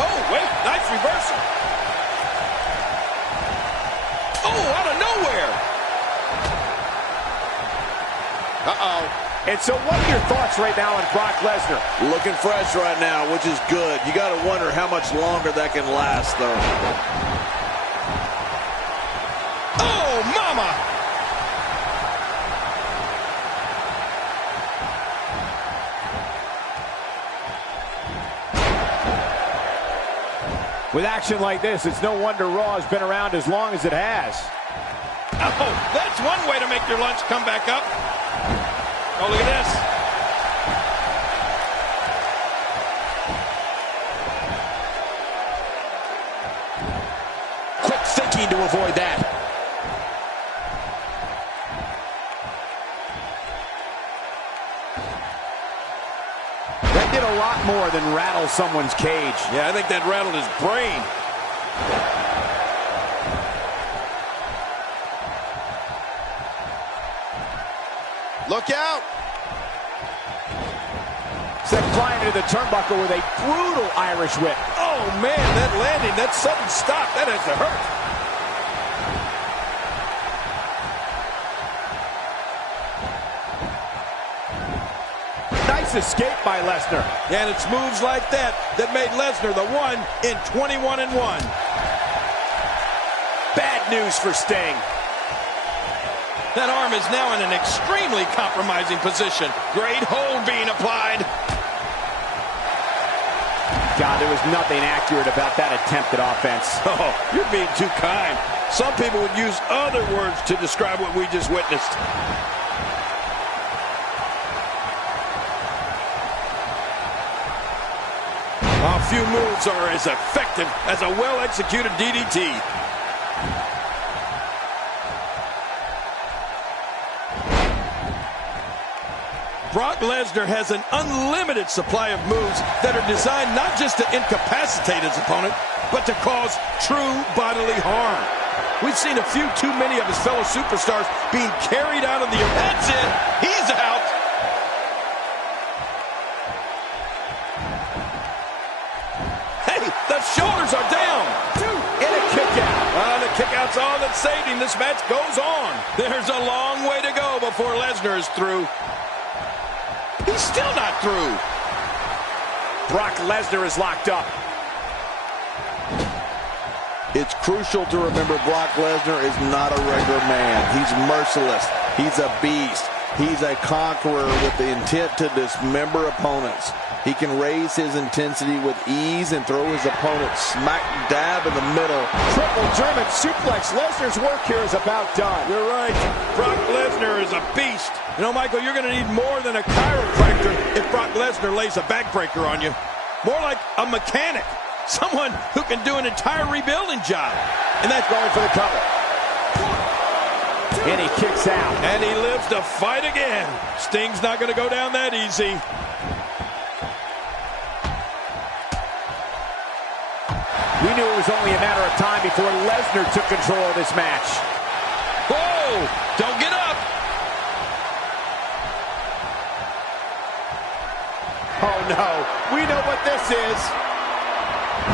Oh, wait, nice reversal. Oh, out of nowhere. Uh-oh. And so what are your thoughts right now on Brock Lesnar? Looking fresh right now, which is good. You got to wonder how much longer that can last, though. Oh, mama! With action like this, it's no wonder Raw has been around as long as it has. Oh, that's one way to make your lunch come back up. Oh, look at this. Quick thinking to avoid that. That did a lot more than rattle someone's cage. Yeah, I think that rattled his brain. Look out! Sent flying into the turnbuckle with a brutal Irish whip. Oh, man, that landing, that sudden stop, that has to hurt. Nice escape by Lesnar. And it's moves like that that made Lesnar the one in 21-1. Bad news for Sting. That arm is now in an extremely compromising position. Great hold being applied. God, there was nothing accurate about that attempted offense. Oh, you're being too kind. Some people would use other words to describe what we just witnessed. A few moves are as effective as a well-executed DDT. Brock Lesnar has an unlimited supply of moves that are designed not just to incapacitate his opponent, but to cause true bodily harm. We've seen a few too many of his fellow superstars being carried out of the arena. That's it. He's out. Hey, the shoulders are down. And a kick out. The kick out's all that saved him. This match goes on. There's a long way to go before Lesnar is through. He's still not through. Brock Lesnar is locked up. It's crucial to remember Brock Lesnar is not a regular man. He's merciless. He's a beast. He's a conqueror with the intent to dismember opponents. He can raise his intensity with ease and throw his opponent smack dab in the middle. Triple German suplex. Lesnar's work here is about done. You're right. Brock Lesnar is a beast. You know, Michael, you're going to need more than a chiropractor if Brock Lesnar lays a backbreaker on you. More like a mechanic. Someone who can do an entire rebuilding job. And that's going for the cover. And he kicks out. And he lives to fight again. Sting's not going to go down that easy. We knew it was only a matter of time before Lesnar took control of this match. Whoa! Don't get up! Oh no, we know what this is.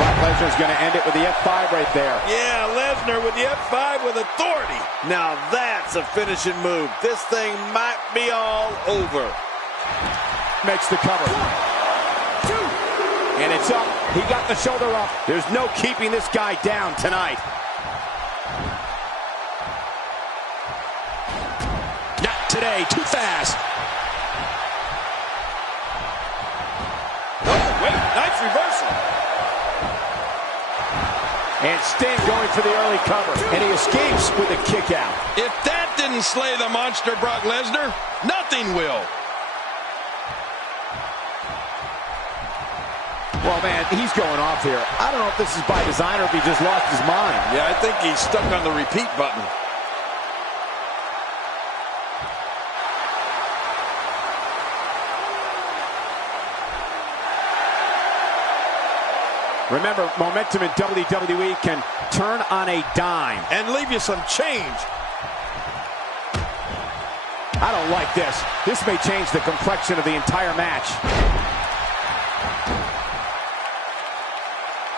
Brock Lesnar's going to end it with the F5 right there. Yeah, Lesnar with the F5 with authority. Now that's a finishing move. This thing might be all over. Makes the cover. 1, 2. And it's up. He got the shoulder up. There's no keeping this guy down tonight. Not today. Too fast. Oh, wait. Nice reversal. And Sting going for the early cover. And he escapes with a kick out. If that didn't slay the monster Brock Lesnar, nothing will. Well, man, he's going off here. I don't know if this is by design or if he just lost his mind. Yeah, I think he's stuck on the repeat button. Remember, momentum in WWE can turn on a dime. And leave you some change. I don't like this. This may change the complexion of the entire match.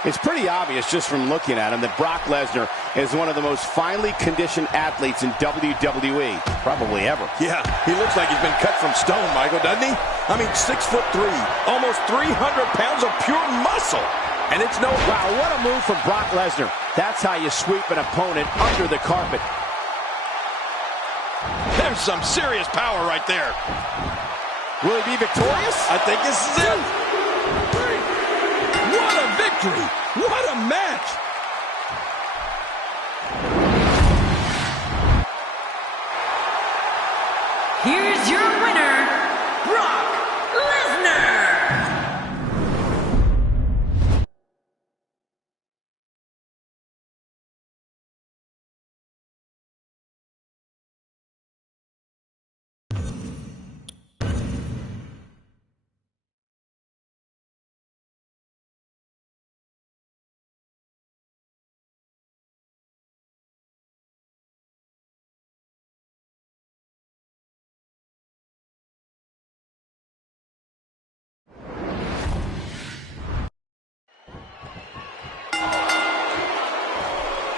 It's pretty obvious just from looking at him that Brock Lesnar is one of the most finely conditioned athletes in WWE, probably ever. Yeah, he looks like he's been cut from stone, Michael, doesn't he? I mean, 6'3", almost 300 pounds of pure muscle. And it's no... Wow, what a move from Brock Lesnar. That's how you sweep an opponent under the carpet. There's some serious power right there. Will he be victorious? I think this is it. What a victory! victory. What a match. Here's your winner, Brock Lesnar.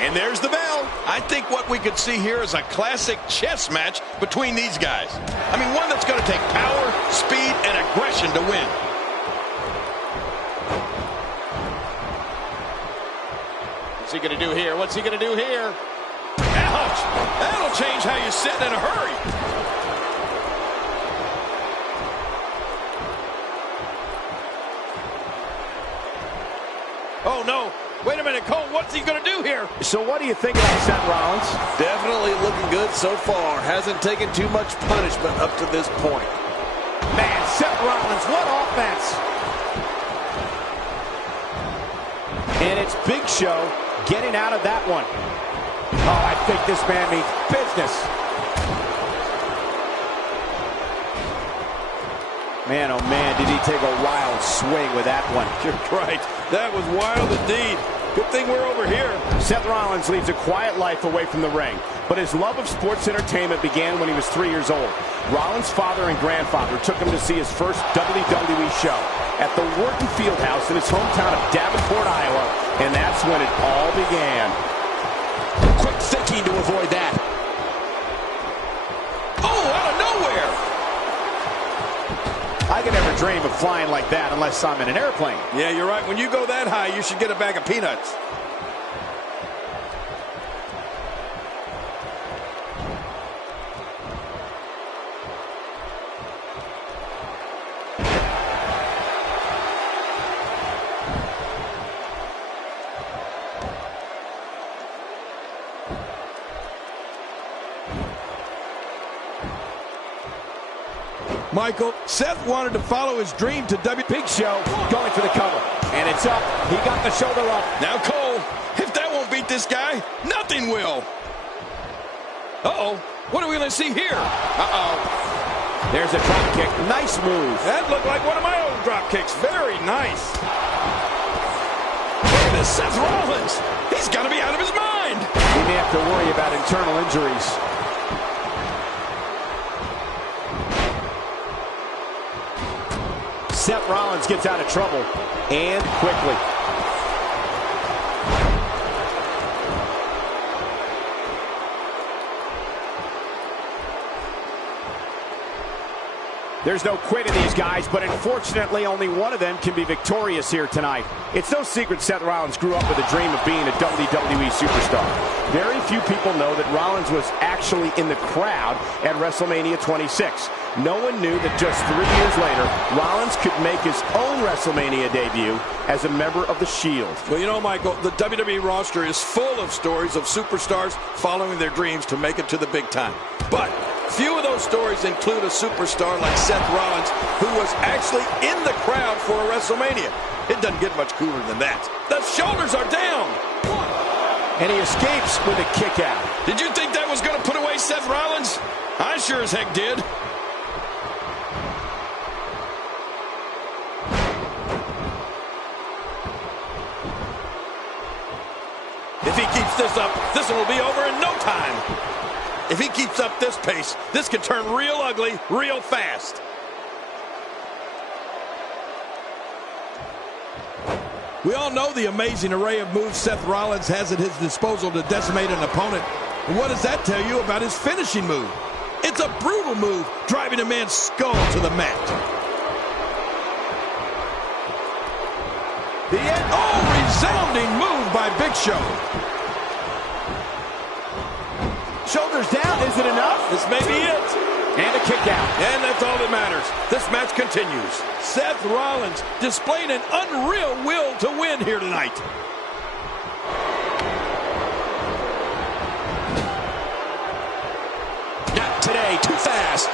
And there's the bell. I think what we could see here is a classic chess match between these guys. I mean, one that's going to take power, speed, and aggression to win. What's he going to do here? What's he going to do here? Ouch! That'll change how you sit in a hurry. Oh, no. Wait a minute, Cole, what's he going to do here? So what do you think about Seth Rollins? Definitely looking good so far. Hasn't taken too much punishment up to this point. Man, Seth Rollins, what offense! And it's Big Show getting out of that one. Oh, I think this man means business. Man, oh man, did he take a wild swing with that one. You're right. That was wild indeed. Good thing we're over here. Seth Rollins leads a quiet life away from the ring, but his love of sports entertainment began when he was 3 years old. Rollins' father and grandfather took him to see his first WWE show at the Wharton Fieldhouse in his hometown of Davenport, Iowa, and that's when it all began. Quick thinking to avoid that. Oh, out of nowhere! I could never dream of flying like that unless I'm in an airplane. Yeah, you're right. When you go that high, you should get a bag of peanuts. Michael, Seth wanted to follow his dream to Big Show going for the cover. And it's up. He got the shoulder up. Now, Cole, if that won't beat this guy, nothing will. Uh-oh. What are we going to see here? Uh-oh. There's a drop kick. Nice move. That looked like one of my old drop kicks. Very nice. Look at this, Seth Rollins. He's got to be out of his mind. He may have to worry about internal injuries. Seth Rollins gets out of trouble, and quickly. There's no quit in these guys, but unfortunately only one of them can be victorious here tonight. It's no secret Seth Rollins grew up with a dream of being a WWE superstar. Very few people know that Rollins was actually in the crowd at WrestleMania 26. No one knew that just 3 years later, Rollins could make his own WrestleMania debut as a member of The Shield. Well, you know, Michael, the WWE roster is full of stories of superstars following their dreams to make it to the big time. But few of those stories include a superstar like Seth Rollins, who was actually in the crowd for a WrestleMania. It doesn't get much cooler than that. The shoulders are down. And he escapes with a kick out. Did you think that was going to put away Seth Rollins? I sure as heck did. If he keeps this up, this one will be over in no time. If he keeps up this pace, this could turn real ugly real fast. We all know the amazing array of moves Seth Rollins has at his disposal to decimate an opponent. And what does that tell you about his finishing move? It's a brutal move, driving a man's skull to the mat. Resounding move by Big Show. Shoulders down, is it enough? This may be it. And a kick out. And that's all that matters. This match continues. Seth Rollins displaying an unreal will to win here tonight. Not today, too fast.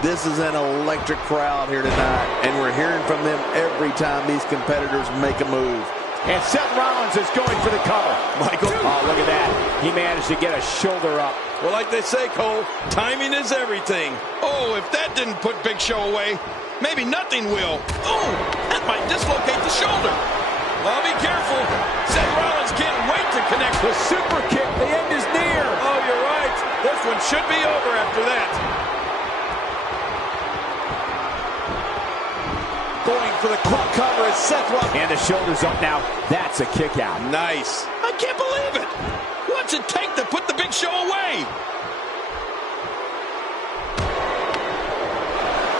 This is an electric crowd here tonight, and we're hearing from them every time these competitors make a move. And Seth Rollins is going for the cover. Michael. Oh, look at that. He managed to get a shoulder up. Well, like they say, Cole, timing is everything. Oh, if that didn't put Big Show away, maybe nothing will. Oh, that might dislocate the shoulder. Well, be careful. Seth Rollins can't wait to connect. The super kick. The end is near. Oh, you're right. This one should be over after that. Going for the quick cover as Seth Rollins. And the shoulder's up now. That's a kick out. Nice. I can't believe it. What's it take to put the Big Show away?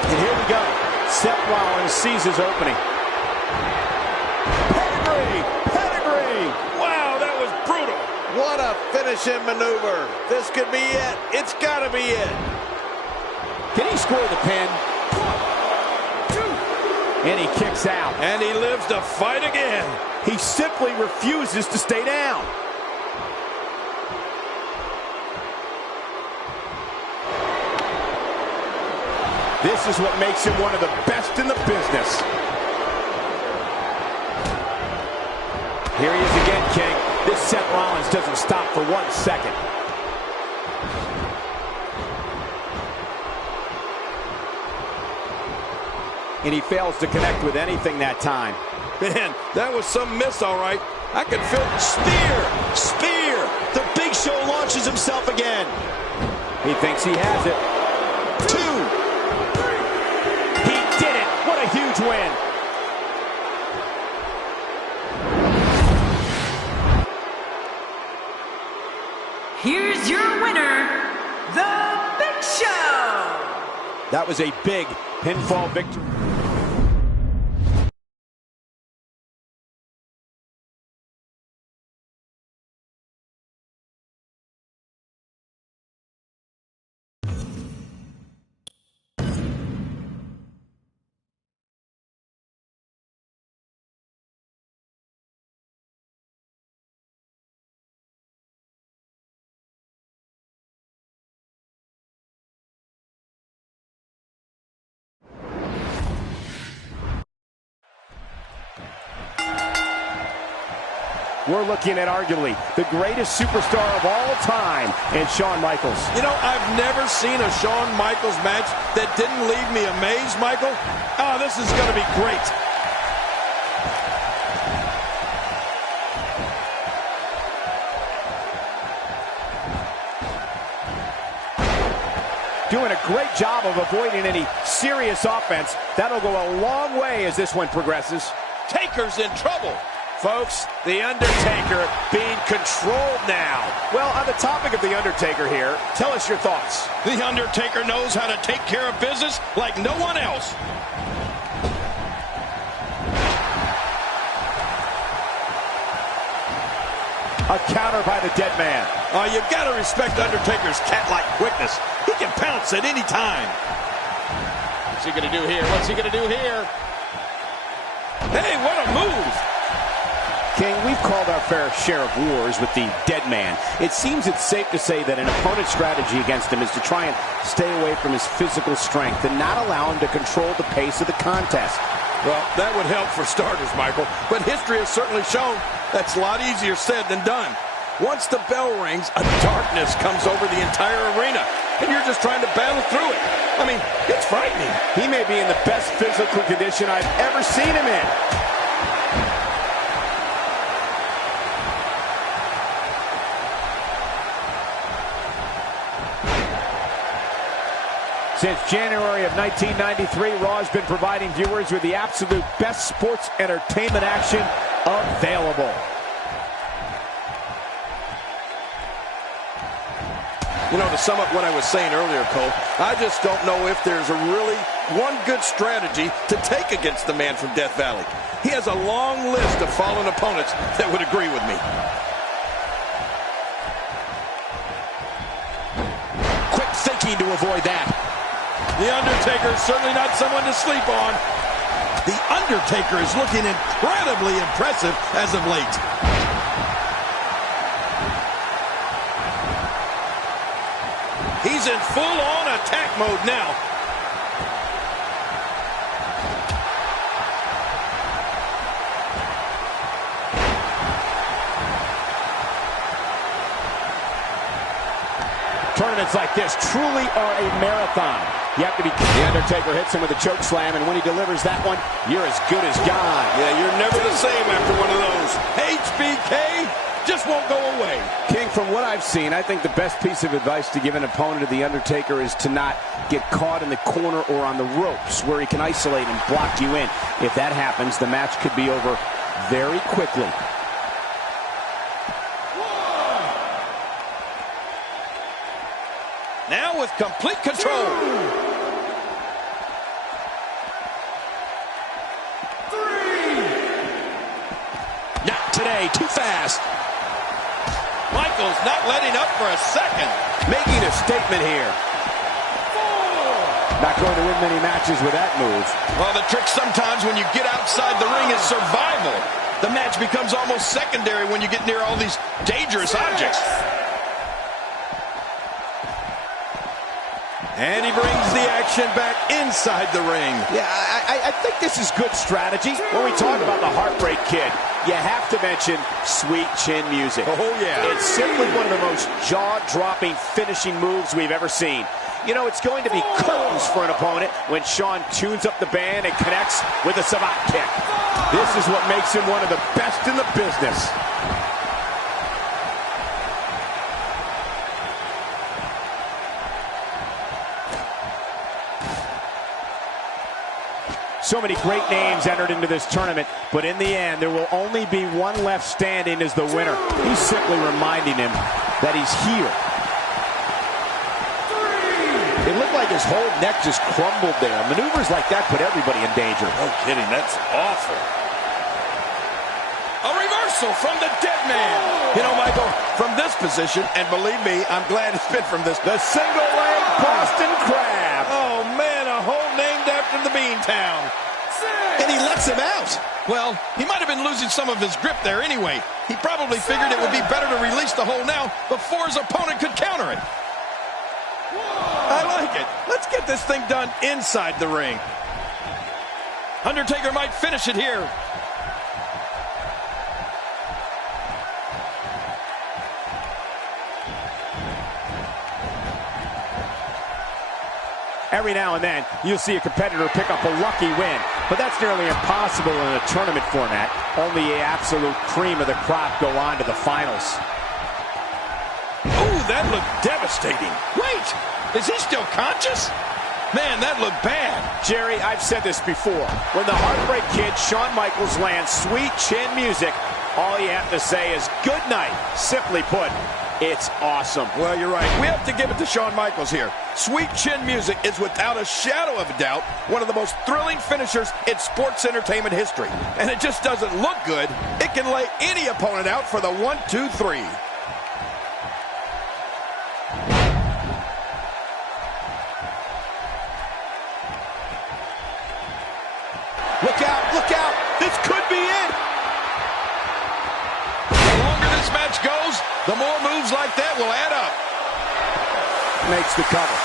And here we go. Seth Rollins sees his opening. Pedigree! Pedigree! Wow, that was brutal. What a finishing maneuver. This could be it. It's got to be it. Can he score the pin? And he kicks out. And he lives to fight again. He simply refuses to stay down. This is what makes him one of the best in the business. Here he is again, King. This Seth Rollins doesn't stop for 1 second. And he fails to connect with anything that time. Man, that was some miss, all right. I could feel Spear! Spear! The Big Show launches himself again. He thinks he has it. 2. He did it! What a huge win! Here's your winner, The Big Show. That was a big pinfall victory. We're looking at arguably the greatest superstar of all time in Shawn Michaels. You know, I've never seen a Shawn Michaels match that didn't leave me amazed, Michael. Oh, this is going to be great. Doing a great job of avoiding any serious offense. That'll go a long way as this one progresses. Taker's in trouble. Folks, The Undertaker being controlled now. Well, on the topic of The Undertaker here, tell us your thoughts. The Undertaker knows how to take care of business like no one else. A counter by the dead man. Oh, you've got to respect Undertaker's cat-like quickness. He can pounce at any time. What's he going to do here? What's he going to do here? Hey, what a move. King, we've called our fair share of wars with the dead man. It seems it's safe to say that an opponent's strategy against him is to try and stay away from his physical strength and not allow him to control the pace of the contest. Well, that would help for starters, Michael. But history has certainly shown that's a lot easier said than done. Once the bell rings, a darkness comes over the entire arena, and you're just trying to battle through it. I mean, it's frightening. He may be in the best physical condition I've ever seen him in. Since January of 1993, Raw's been providing viewers with the absolute best sports entertainment action available. You know, to sum up what I was saying earlier, Cole, I just don't know if there's a really one good strategy to take against the man from Death Valley. He has a long list of fallen opponents that would agree with me. looking to avoid that. The Undertaker is certainly not someone to sleep on. The Undertaker is looking incredibly impressive as of late. He's in full-on attack mode now. Tournaments like this truly are a marathon. You have to be. The Undertaker hits him with a choke slam, and when he delivers that one, you're as good as gone. Yeah, you're never the same after one of those. HBK just won't go away. King, from what I've seen, I think the best piece of advice to give an opponent of the Undertaker is to not get caught in the corner or on the ropes where he can isolate and block you in. If that happens, the match could be over very quickly. Now with complete control. 3. Not today, too fast. Michaels not letting up for a second. Making a statement here. 4. Not going to win many matches with that move. Well, the trick sometimes when you get outside the ring is survival. The match becomes almost secondary when you get near all these dangerous objects. And he brings the action back inside the ring. Yeah, I think this is good strategy. When we talk about the Heartbreak Kid, you have to mention Sweet Chin Music. Oh, yeah. It's simply one of the most jaw-dropping finishing moves we've ever seen. You know, it's going to be curtains for an opponent when Shawn tunes up the band and connects with a savate kick. This is what makes him one of the best in the business. So many great names entered into this tournament, but in the end, there will only be one left standing as the winner. He's simply reminding him that he's here. 3. It looked like his whole neck just crumbled there. Maneuvers like that put everybody in danger. No kidding, that's awful. A reversal from the dead man. You know, Michael, from this position, and believe me, I'm glad it's been from this. The single leg Boston Crab. Oh, man, a hole named after the Beantown. 6. And he lets him out. Well, he might have been losing some of his grip there anyway. He probably figured it would be better to release the hole now before his opponent could counter it. I like it. Let's get this thing done inside the ring. Undertaker might finish it here. Every now and then, you'll see a competitor pick up a lucky win, but that's nearly impossible in a tournament format. Only the absolute cream of the crop go on to the finals. Ooh, that looked devastating. Wait, is he still conscious? Man, that looked bad. Jerry, I've said this before. When the Heartbreak Kid, Shawn Michaels, lands Sweet Chin Music, all you have to say is good night. Simply put, it's awesome. Well, you're right. We have to give it to Shawn Michaels here. Sweet Chin Music is without a shadow of a doubt one of the most thrilling finishers in sports entertainment history. And it just doesn't look good. It can lay any opponent out for the 1, 2, 3. Look out, look out. This could be it. The longer this match goes, the more moves like that will add up. Makes the cover.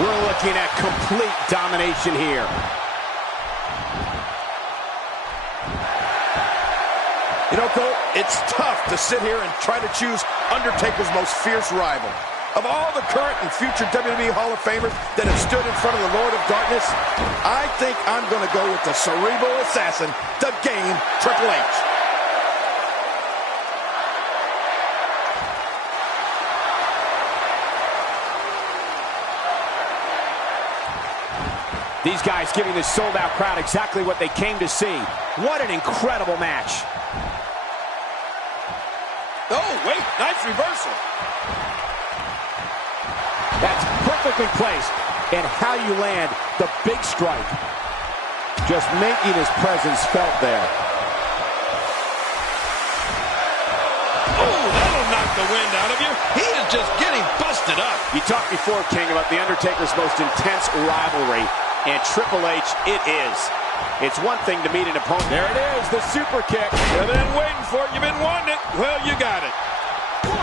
2. We're looking at complete domination here. You know, Cole, it's tough to sit here and try to choose Undertaker's most fierce rival. Of all the current and future WWE Hall of Famers that have stood in front of the Lord of Darkness, I think I'm going to go with the cerebral assassin, the Game, Triple H. These guys giving this sold-out crowd exactly what they came to see. What an incredible match. Oh, wait, nice reversal. That's perfectly placed in how you land the big strike. Just making his presence felt there. the wind out of you. He is just getting busted up. You talked before, King, about The Undertaker's most intense rivalry, and Triple H, it is. It's one thing to meet an opponent. There it is, the super kick. You've been waiting for it. You've been wanting it. Well, you got it. 1,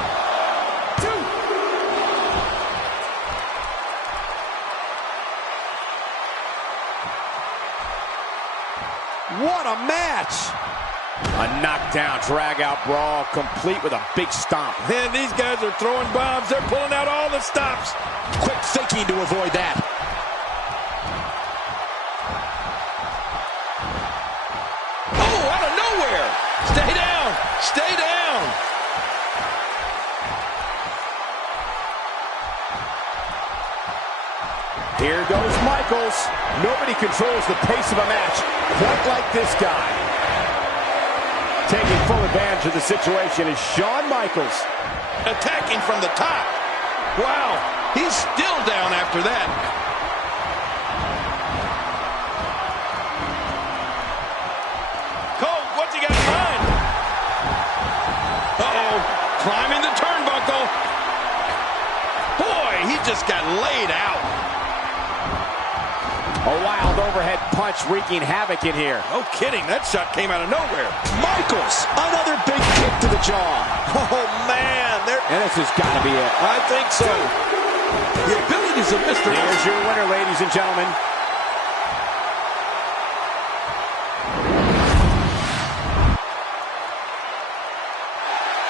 2. What a match! A knockdown, drag-out brawl, complete with a big stomp. Man, these guys are throwing bombs. They're pulling out all the stops. Quick thinking to avoid that. Oh, out of nowhere. Stay down. Stay down. Here goes Michaels. Nobody controls the pace of a match quite like this guy. Taking full advantage of the situation is Shawn Michaels. Attacking from the top. Wow, he's still down after that. Cole, what's he got in mind? Uh-oh, climbing the turnbuckle. Boy, he just got laid out. A wild overhead punch wreaking havoc in here. No kidding, that shot came out of nowhere. Michaels, another big kick to the jaw. Oh, man. And this has got to be it. I think so. The abilities of Mr. Here's your winner, ladies and gentlemen.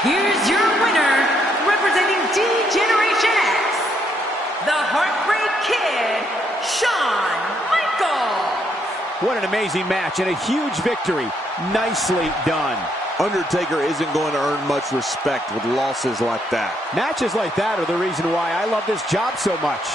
Here's your winner, representing D-Generation X, the Heartbreak Kid, Shawn Michaels. What an amazing match and a huge victory. Nicely done. Undertaker isn't going to earn much respect with losses like that. Matches like that are the reason why I love this job so much.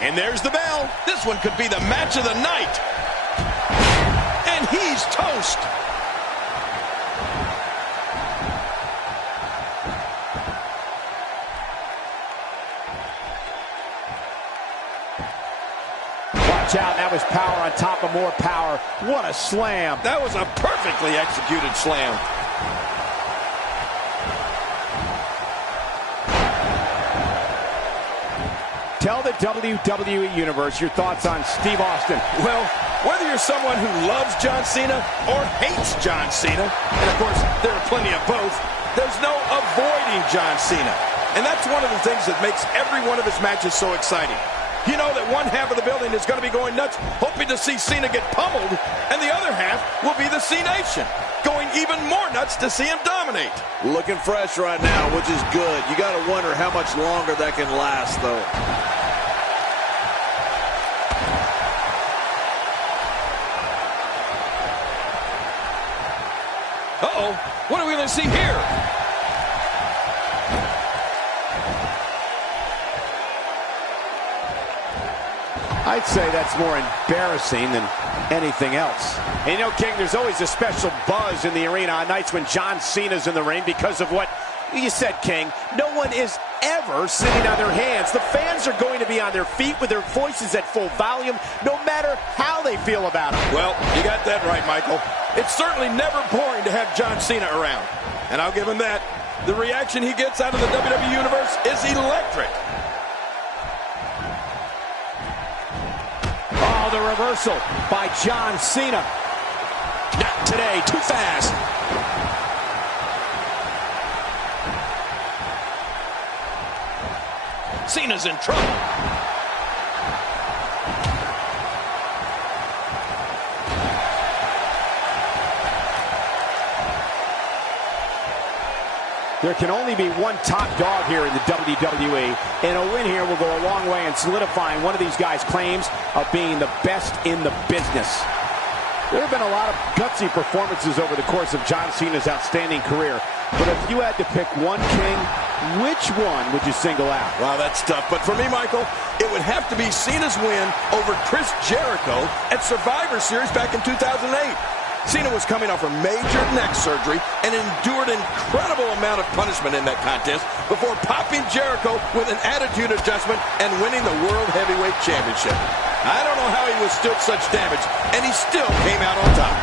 And there's the bell. This one could be the match of the night. And he's toast. Watch out, that was power on top of more power. What a slam. That was a perfectly executed slam. Tell the WWE Universe your thoughts on Steve Austin. Well, whether you're someone who loves John Cena or hates John Cena, and of course, there are plenty of both, there's no avoiding John Cena. And that's one of the things that makes every one of his matches so exciting. You know that one half of the building is going to be going nuts, hoping to see Cena get pummeled, and the other half will be the C-Nation, going even more nuts to see him dominate. Looking fresh right now, which is good. You got to wonder how much longer that can last, though. Uh-oh, what are we going to see here? I'd say that's more embarrassing than anything else. And you know, King, there's always a special buzz in the arena on nights when John Cena's in the ring because of what you said, King. No one is ever sitting on their hands. The fans are going to be on their feet with their voices at full volume, no matter how they feel about it. Well, you got that right, Michael. It's certainly never boring to have John Cena around. And I'll give him that. The reaction he gets out of the WWE Universe is electric. Oh, the reversal by John Cena. Not today, too fast. Cena's in trouble. There can only be one top dog here in the WWE, and a win here will go a long way in solidifying one of these guys' claims of being the best in the business. There have been a lot of gutsy performances over the course of John Cena's outstanding career, but if you had to pick one, King, which one would you single out? Wow, that's tough. But for me, Michael, it would have to be Cena's win over Chris Jericho at Survivor Series back in 2008. Cena was coming off a major neck surgery and endured an incredible amount of punishment in that contest before popping Jericho with an attitude adjustment and winning the World Heavyweight Championship. I don't know how he withstood such damage, and he still came out on top.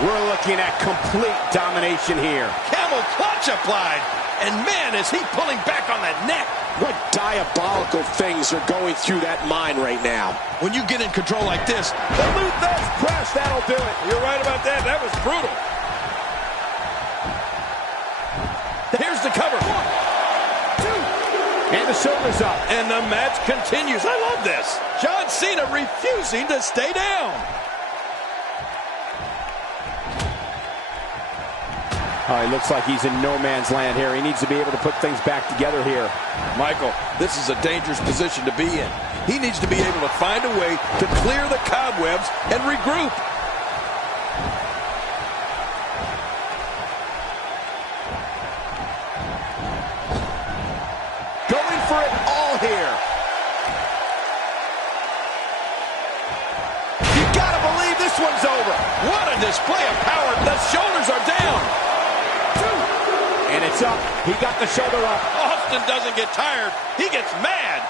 We're looking at complete domination here. Camel clutch applied, and man, is he pulling back on that neck. What diabolical things are going through that mind right now? When you get in control like this, The Luther's press, that'll do it. you're right about that. That was brutal. Here's the cover. 1, 2, and the shoulders up. And the match continues. I love this. John Cena refusing to stay down. Oh, he looks like he's in no man's land here. He needs to be able to put things back together here. Michael, this is a dangerous position to be in. He needs to be able to find a way to clear the cobwebs and regroup. Going for it all here. You gotta believe this one's over. What a display of power. The shoulders are down. And it's up. He got the shoulder up. Austin doesn't get tired. He gets mad.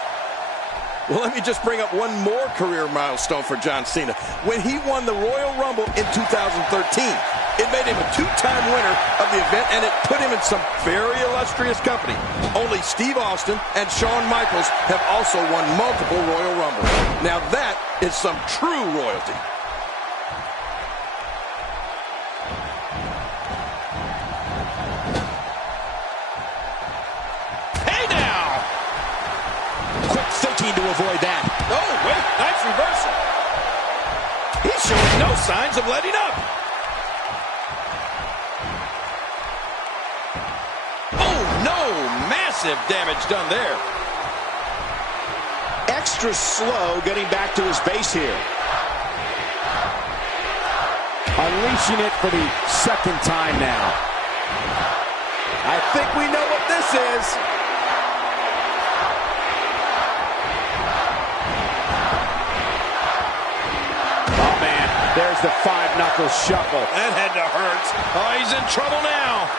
Well, let me just bring up one more career milestone for John Cena. When he won the Royal Rumble in 2013, it made him a two-time winner of the event, and it put him in some very illustrious company. Only Steve Austin and Shawn Michaels have also won multiple Royal Rumbles. Now that is some true royalty. To avoid that. Oh, wait, nice reversal. He's showing no signs of letting up. Oh, no, massive damage done there. Extra slow getting back to his base here. Unleashing it for the second time now. I think we know what this is. There's the five-knuckle shuffle. That had to hurt. Oh, he's in trouble now.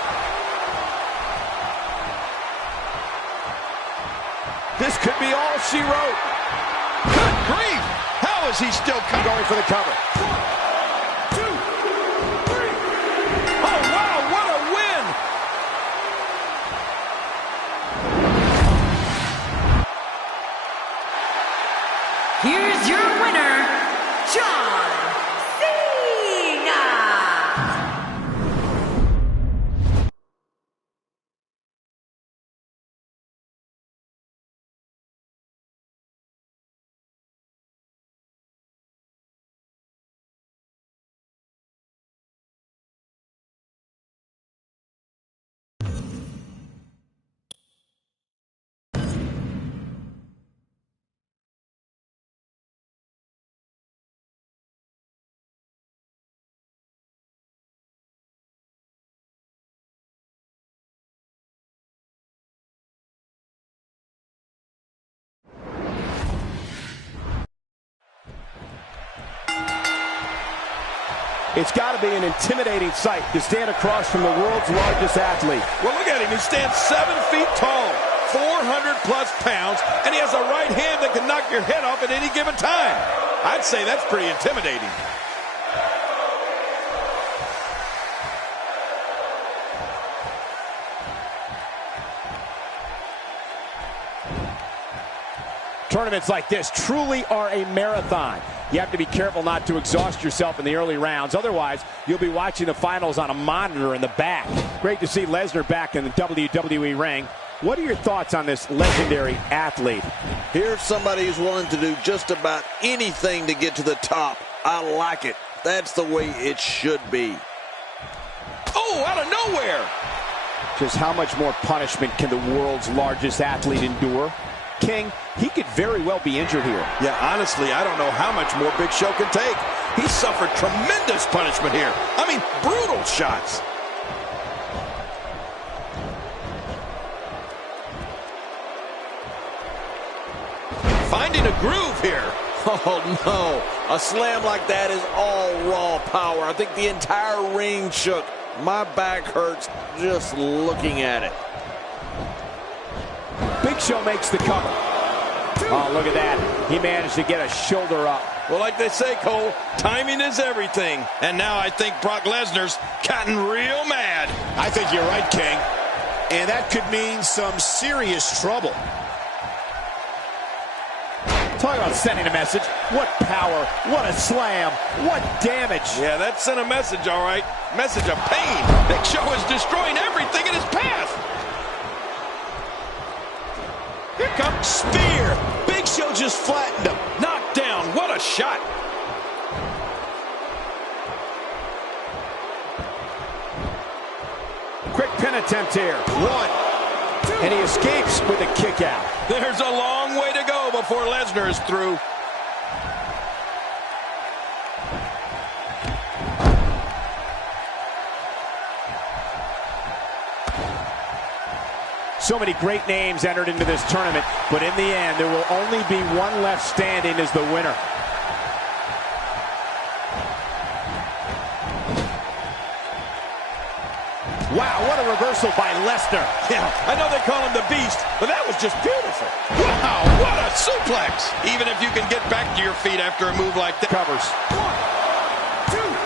This could be all she wrote. Good grief. How is he still going for the cover? 1, 2, 3. Oh, wow, what a win. Here's your winner, John It's got to be an intimidating sight to stand across from the world's largest athlete. Well, look at him. He stands 7 feet tall, 400-plus pounds, and he has a right hand that can knock your head off at any given time. I'd say that's pretty intimidating. Tournaments like this truly are a marathon. You have to be careful not to exhaust yourself in the early rounds. Otherwise, you'll be watching the finals on a monitor in the back. Great to see Lesnar back in the WWE ring. What are your thoughts on this legendary athlete? Here's somebody who's willing to do just about anything to get to the top. I like it. That's the way it should be. Oh, out of nowhere! Just how much more punishment can the world's largest athlete endure? King, he could very well be injured here. Yeah, honestly, I don't know how much more Big Show can take. He suffered tremendous punishment here. I mean, brutal shots. Finding a groove here. Oh, no. A slam like that is all raw power. I think the entire ring shook. My back hurts just looking at it. Big Show makes the cover. Oh, look at that. He managed to get a shoulder up. Well, like they say, Cole, timing is everything. And now I think Brock Lesnar's gotten real mad. I think you're right, King. And that could mean some serious trouble. Talk about sending a message. What power, what a slam, what damage. Yeah, that sent a message, all right. Message of pain. Big Show is destroying everything in his path. Here comes Spear. Big Show just flattened him. knocked down. What a shot. Quick pin attempt here. One. And he escapes with a kick out. There's a long way to go before Lesnar is through. So many great names entered into this tournament, but in the end, there will only be one left standing as the winner. Wow, what a reversal by Lesnar. Yeah, I know they call him the Beast, but that was just beautiful. Wow, what a suplex. Even if you can get back to your feet after a move like that. Covers. 1, 2.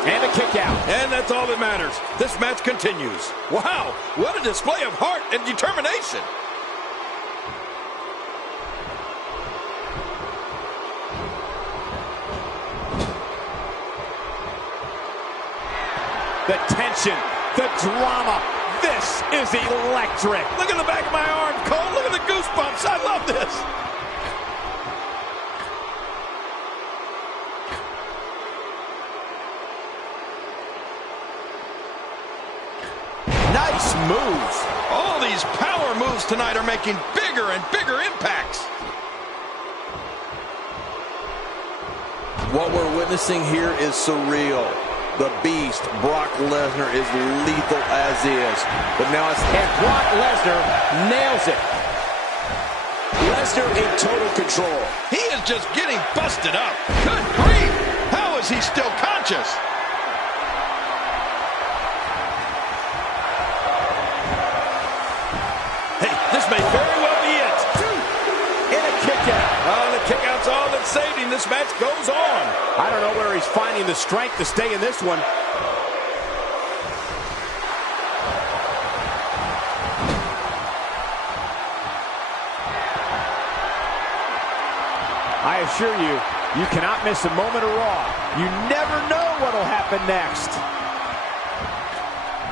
And a kick out. And that's all that matters. This match continues. Wow, what a display of heart and determination. The tension, the drama. This is electric. Look at the back of my arm, Cole. Look at the goosebumps. I love this. Nice move. All these power moves tonight are making bigger and bigger impacts. What we're witnessing here is surreal. The Beast, Brock Lesnar, is lethal as is. But now it's... And Brock Lesnar nails it. Lesnar in total control. He is just getting busted up. Good grief. How is he still conscious? Hey, this may very well be it. And a kick out. Oh, the kick out's all that saved him. This match goes on. I don't know where he's finding the strength to stay in this one. I assure you, you cannot miss a moment of Raw. You never know what'll happen next.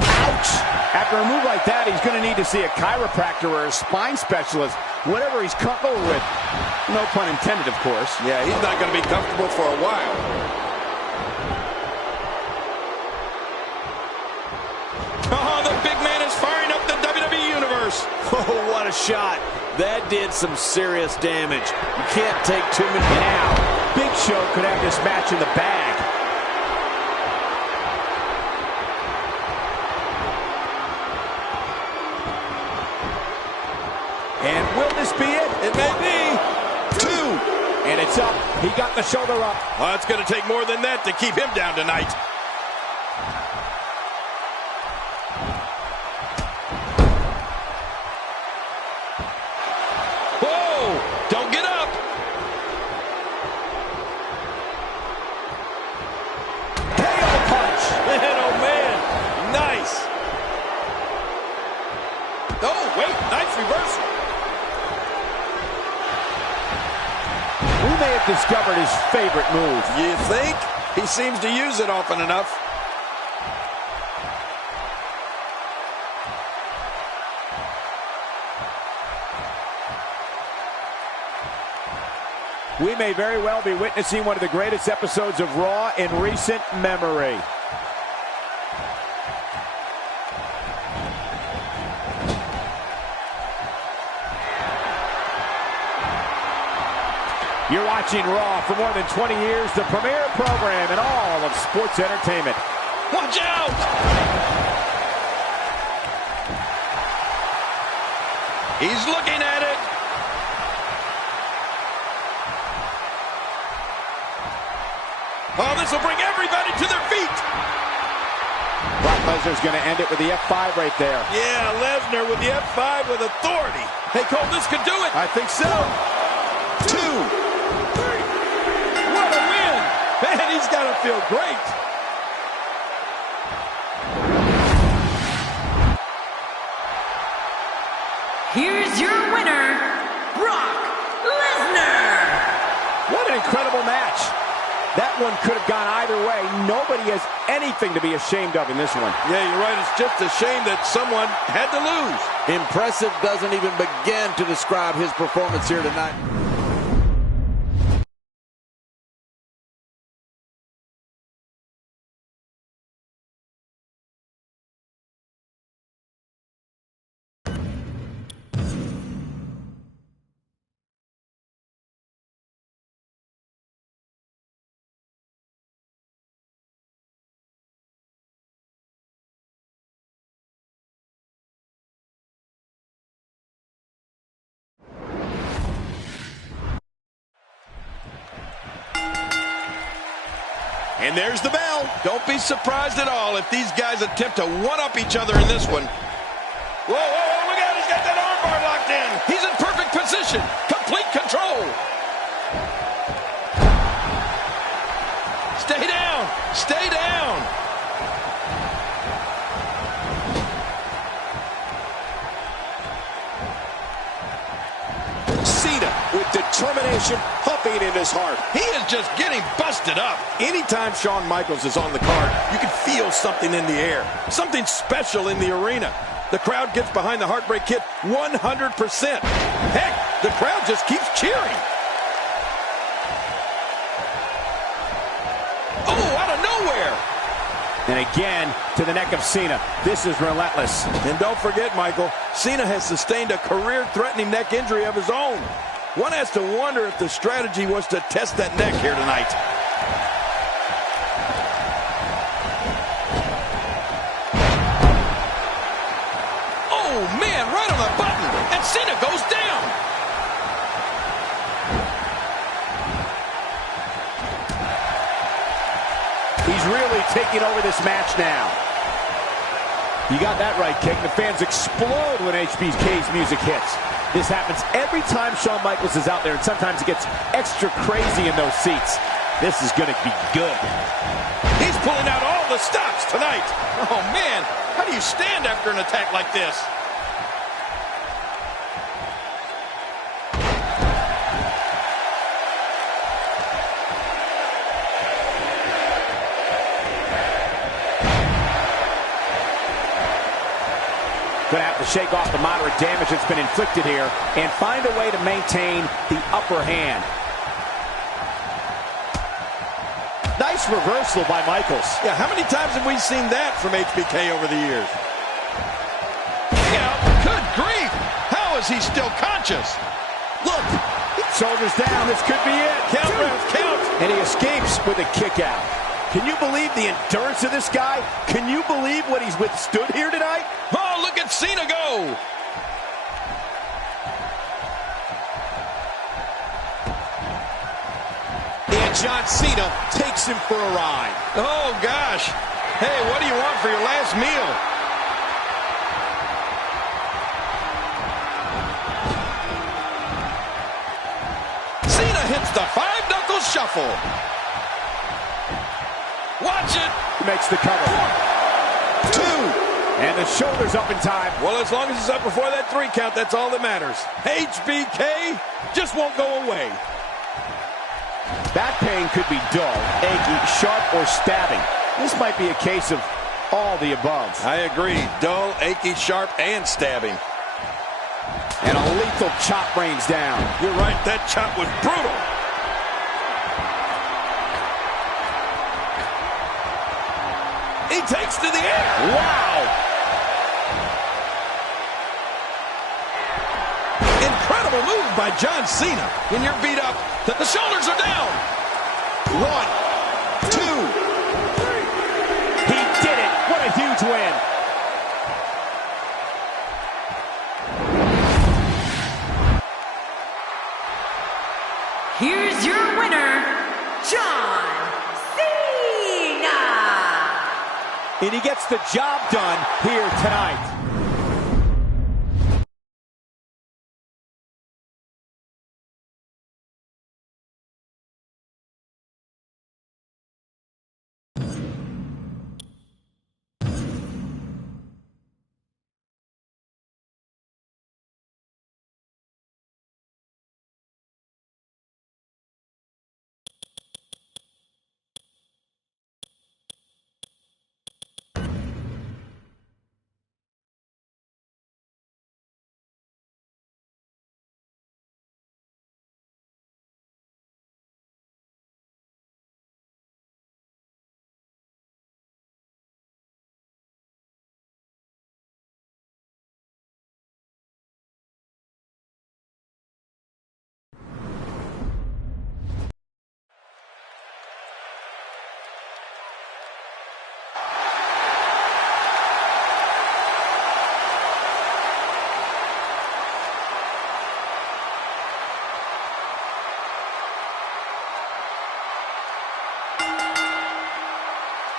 Ouch! After a move like that, he's going to need to see a chiropractor or a spine specialist, whatever he's comfortable with. No pun intended, of course. Yeah, he's not going to be comfortable for a while. Oh, the big man is firing up the WWE Universe. Oh, what a shot. That did some serious damage. You can't take too many. Now, Big Show could have this match in the bag. And will this be it? It may be. 2. And it's up. He got the shoulder up. Well, it's going to take more than that to keep him down tonight. Whoa! Don't get up! KO punch! Man, oh man, nice. Oh, wait, nice reversal. We may have discovered his favorite move. You think? He seems to use it often enough. We may very well be witnessing one of the greatest episodes of Raw in recent memory. You're watching Raw for more than 20 years, the premier program in all of sports entertainment. Watch out! He's looking at it. Oh, this will bring everybody to their feet. Brock Lesnar's going to end it with the F5 right there. Yeah, Lesnar with the F5 with authority. Hey, Cole, this could do it. I think so. 2, 3. What a win. Man, he's got to feel great. Here's your winner, Brock Lesnar. What an incredible match. That one could have gone either way. Nobody has anything to be ashamed of in this one. Yeah, you're right. It's just a shame that someone had to lose. Impressive doesn't even begin to describe his performance here tonight. And there's the bell. Don't be surprised at all if these guys attempt to one-up each other in this one. Whoa, whoa, whoa, look out. He's got that armbar locked in. He's in perfect position. Complete control. Stay down. Stay down. Cena with determination pumping in his heart. He is just getting busted up. Anytime Shawn Michaels is on the card, you can feel something in the air, something special in the arena. The crowd gets behind the Heartbreak Kid 100%. Heck, the crowd just keeps cheering. Oh, out of nowhere. And again, to the neck of Cena. This is relentless. And don't forget, Michael, Cena has sustained a career-threatening neck injury of his own. One has to wonder if the strategy was to test that neck here tonight. Oh, man, right on the button. And Cena goes down. He's really taking over this match now. You got that right, King. The fans explode when HBK's music hits. This happens every time Shawn Michaels is out there, and sometimes it gets extra crazy in those seats. This is going to be good. He's pulling out all the stops tonight. Oh, man, how do you stand after an attack like this? Going to have to shake off the moderate damage that's been inflicted here and find a way to maintain the upper hand. Nice reversal by Michaels. Yeah, how many times have we seen that from HBK over the years? Yeah, good grief. How is he still conscious? Look, shoulders down. This could be it. Count, ref, count. And he escapes with a kick out. Can you believe the endurance of this guy? Can you believe what he's withstood here tonight? Oh, look at Cena go. And John Cena takes him for a ride. Oh, gosh. Hey, what do you want for your last meal? Cena hits the five-knuckle shuffle. Watch it. Makes the cover. 1, 2. And the shoulder's up in time. Well, as long as it's up before that 3 count, that's all that matters. HBK just won't go away. Back pain could be dull, achy, sharp, or stabbing. This might be a case of all the above. I agree. Dull, achy, sharp, and stabbing. And a lethal chop rains down. You're right, that chop was brutal. He takes to the air. Wow! Incredible move by John Cena. When you're beat up, the shoulders are down. 1, 2. He did it! What a huge win! Here's your winner, John Cena! And he gets the job done here tonight.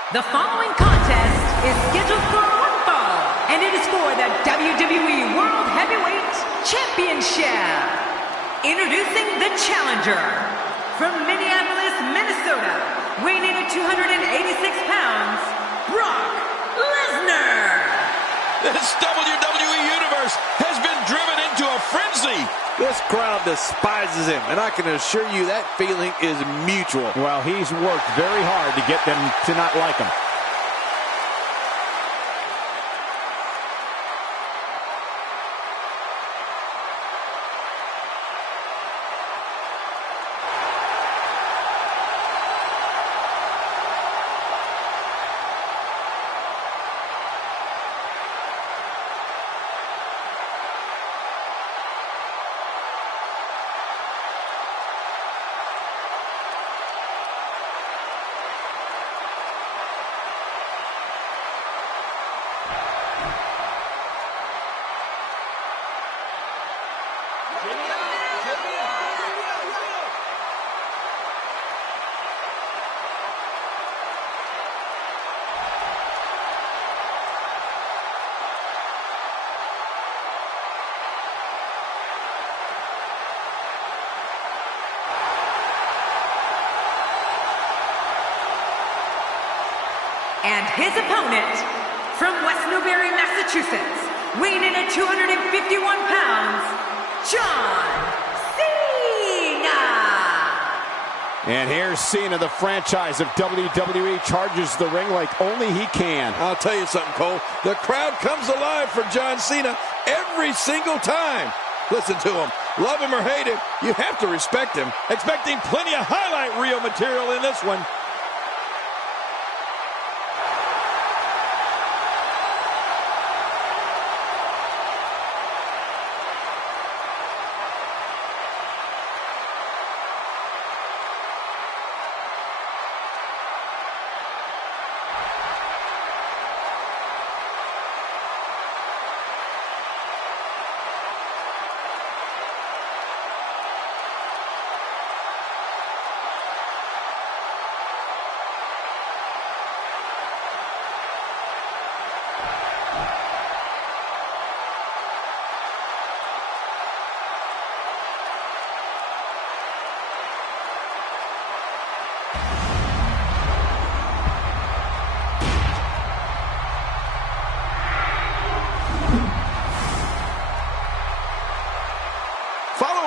The following contest is scheduled for one fall, and it is for the WWE World Heavyweight Championship. Introducing the challenger from Minneapolis, Minnesota, weighing in at 286 pounds, Brock Lesnar. This WWE Universe has been driven into a frenzy. This crowd despises him, and I can assure you that feeling is mutual. Well, he's worked very hard to get them to not like him. And his opponent, from West Newbury, Massachusetts, weighing in at 251 pounds, John Cena! And here's Cena, the franchise of WWE, charges the ring like only he can. I'll tell you something, Cole. The crowd comes alive for John Cena every single time. Listen to him. Love him or hate him, you have to respect him. Expecting plenty of highlight reel material in this one.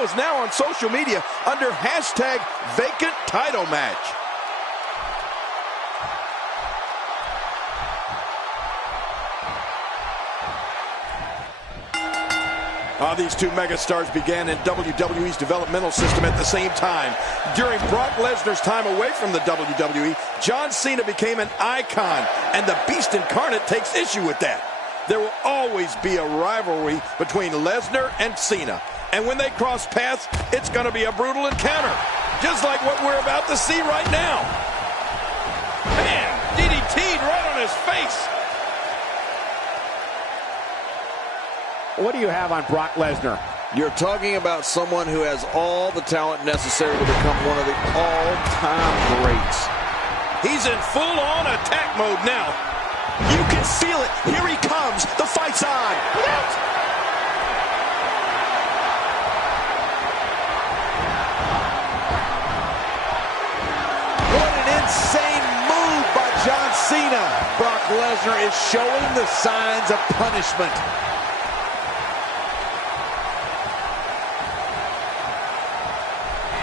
show is now on social media under hashtag vacant title match. These two megastars began in WWE's developmental system at the same time. During Brock Lesnar's time away from the WWE, John Cena became an icon, and the Beast Incarnate takes issue with that. There will always be a rivalry between Lesnar and Cena, and when they cross paths, it's going to be a brutal encounter, just like what we're about to see right now. Man, DDT'd right on his face. What do you have on Brock Lesnar? You're talking about someone who has all the talent necessary to become one of the all-time greats. He's in full-on attack mode now. You can feel it. Here he comes. The fight's on. What an insane move by John Cena. Brock Lesnar is showing the signs of punishment.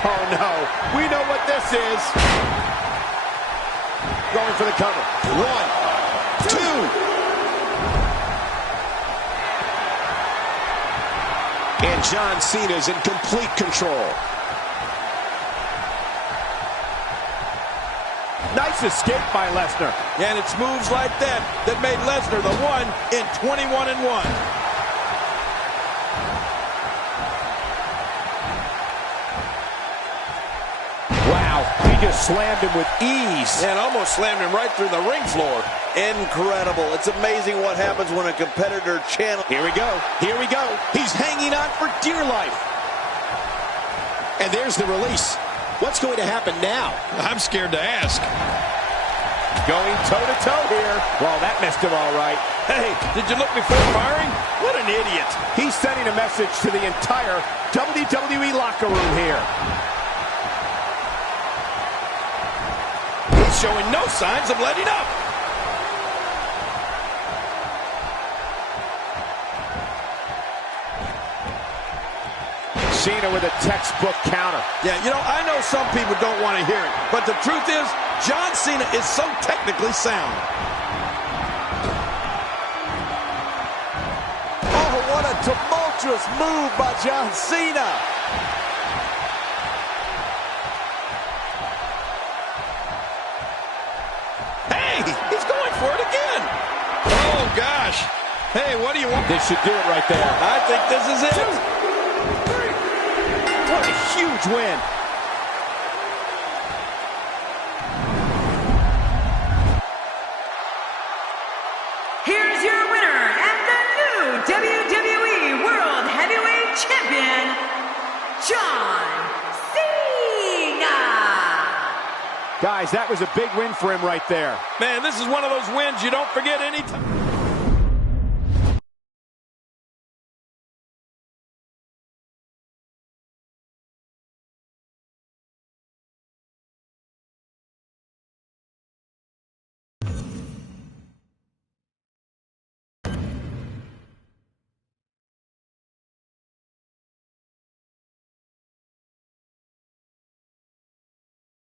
Oh, no. We know what this is. Going for the cover. 1, 2. And John Cena's in complete control. Nice escape by Lesnar. And it's moves like that that made Lesnar the one in 21-1. Wow, he just slammed him with ease. And almost slammed him right through the ring floor. Incredible. It's amazing what happens when a competitor channels. Here we go. Here we go. He's hanging on for dear life. And there's the release. What's going to happen now? I'm scared to ask. Going toe-to-toe here. Well, that missed him all right. Hey, did you look before firing? What an idiot. He's sending a message to the entire WWE locker room here. He's showing no signs of letting up. Cena with a textbook counter. Yeah, you know, I know some people don't want to hear it, but the truth is, John Cena is so technically sound. Oh, what a tumultuous move by John Cena. Hey, he's going for it again. Oh, gosh. Hey, what do you want? This should do it right there. I think this is it. 2, 3. What a huge win. Here's your winner and the new WWE World Heavyweight Champion, John Cena. Guys, that was a big win for him right there. Man, this is one of those wins you don't forget anytime.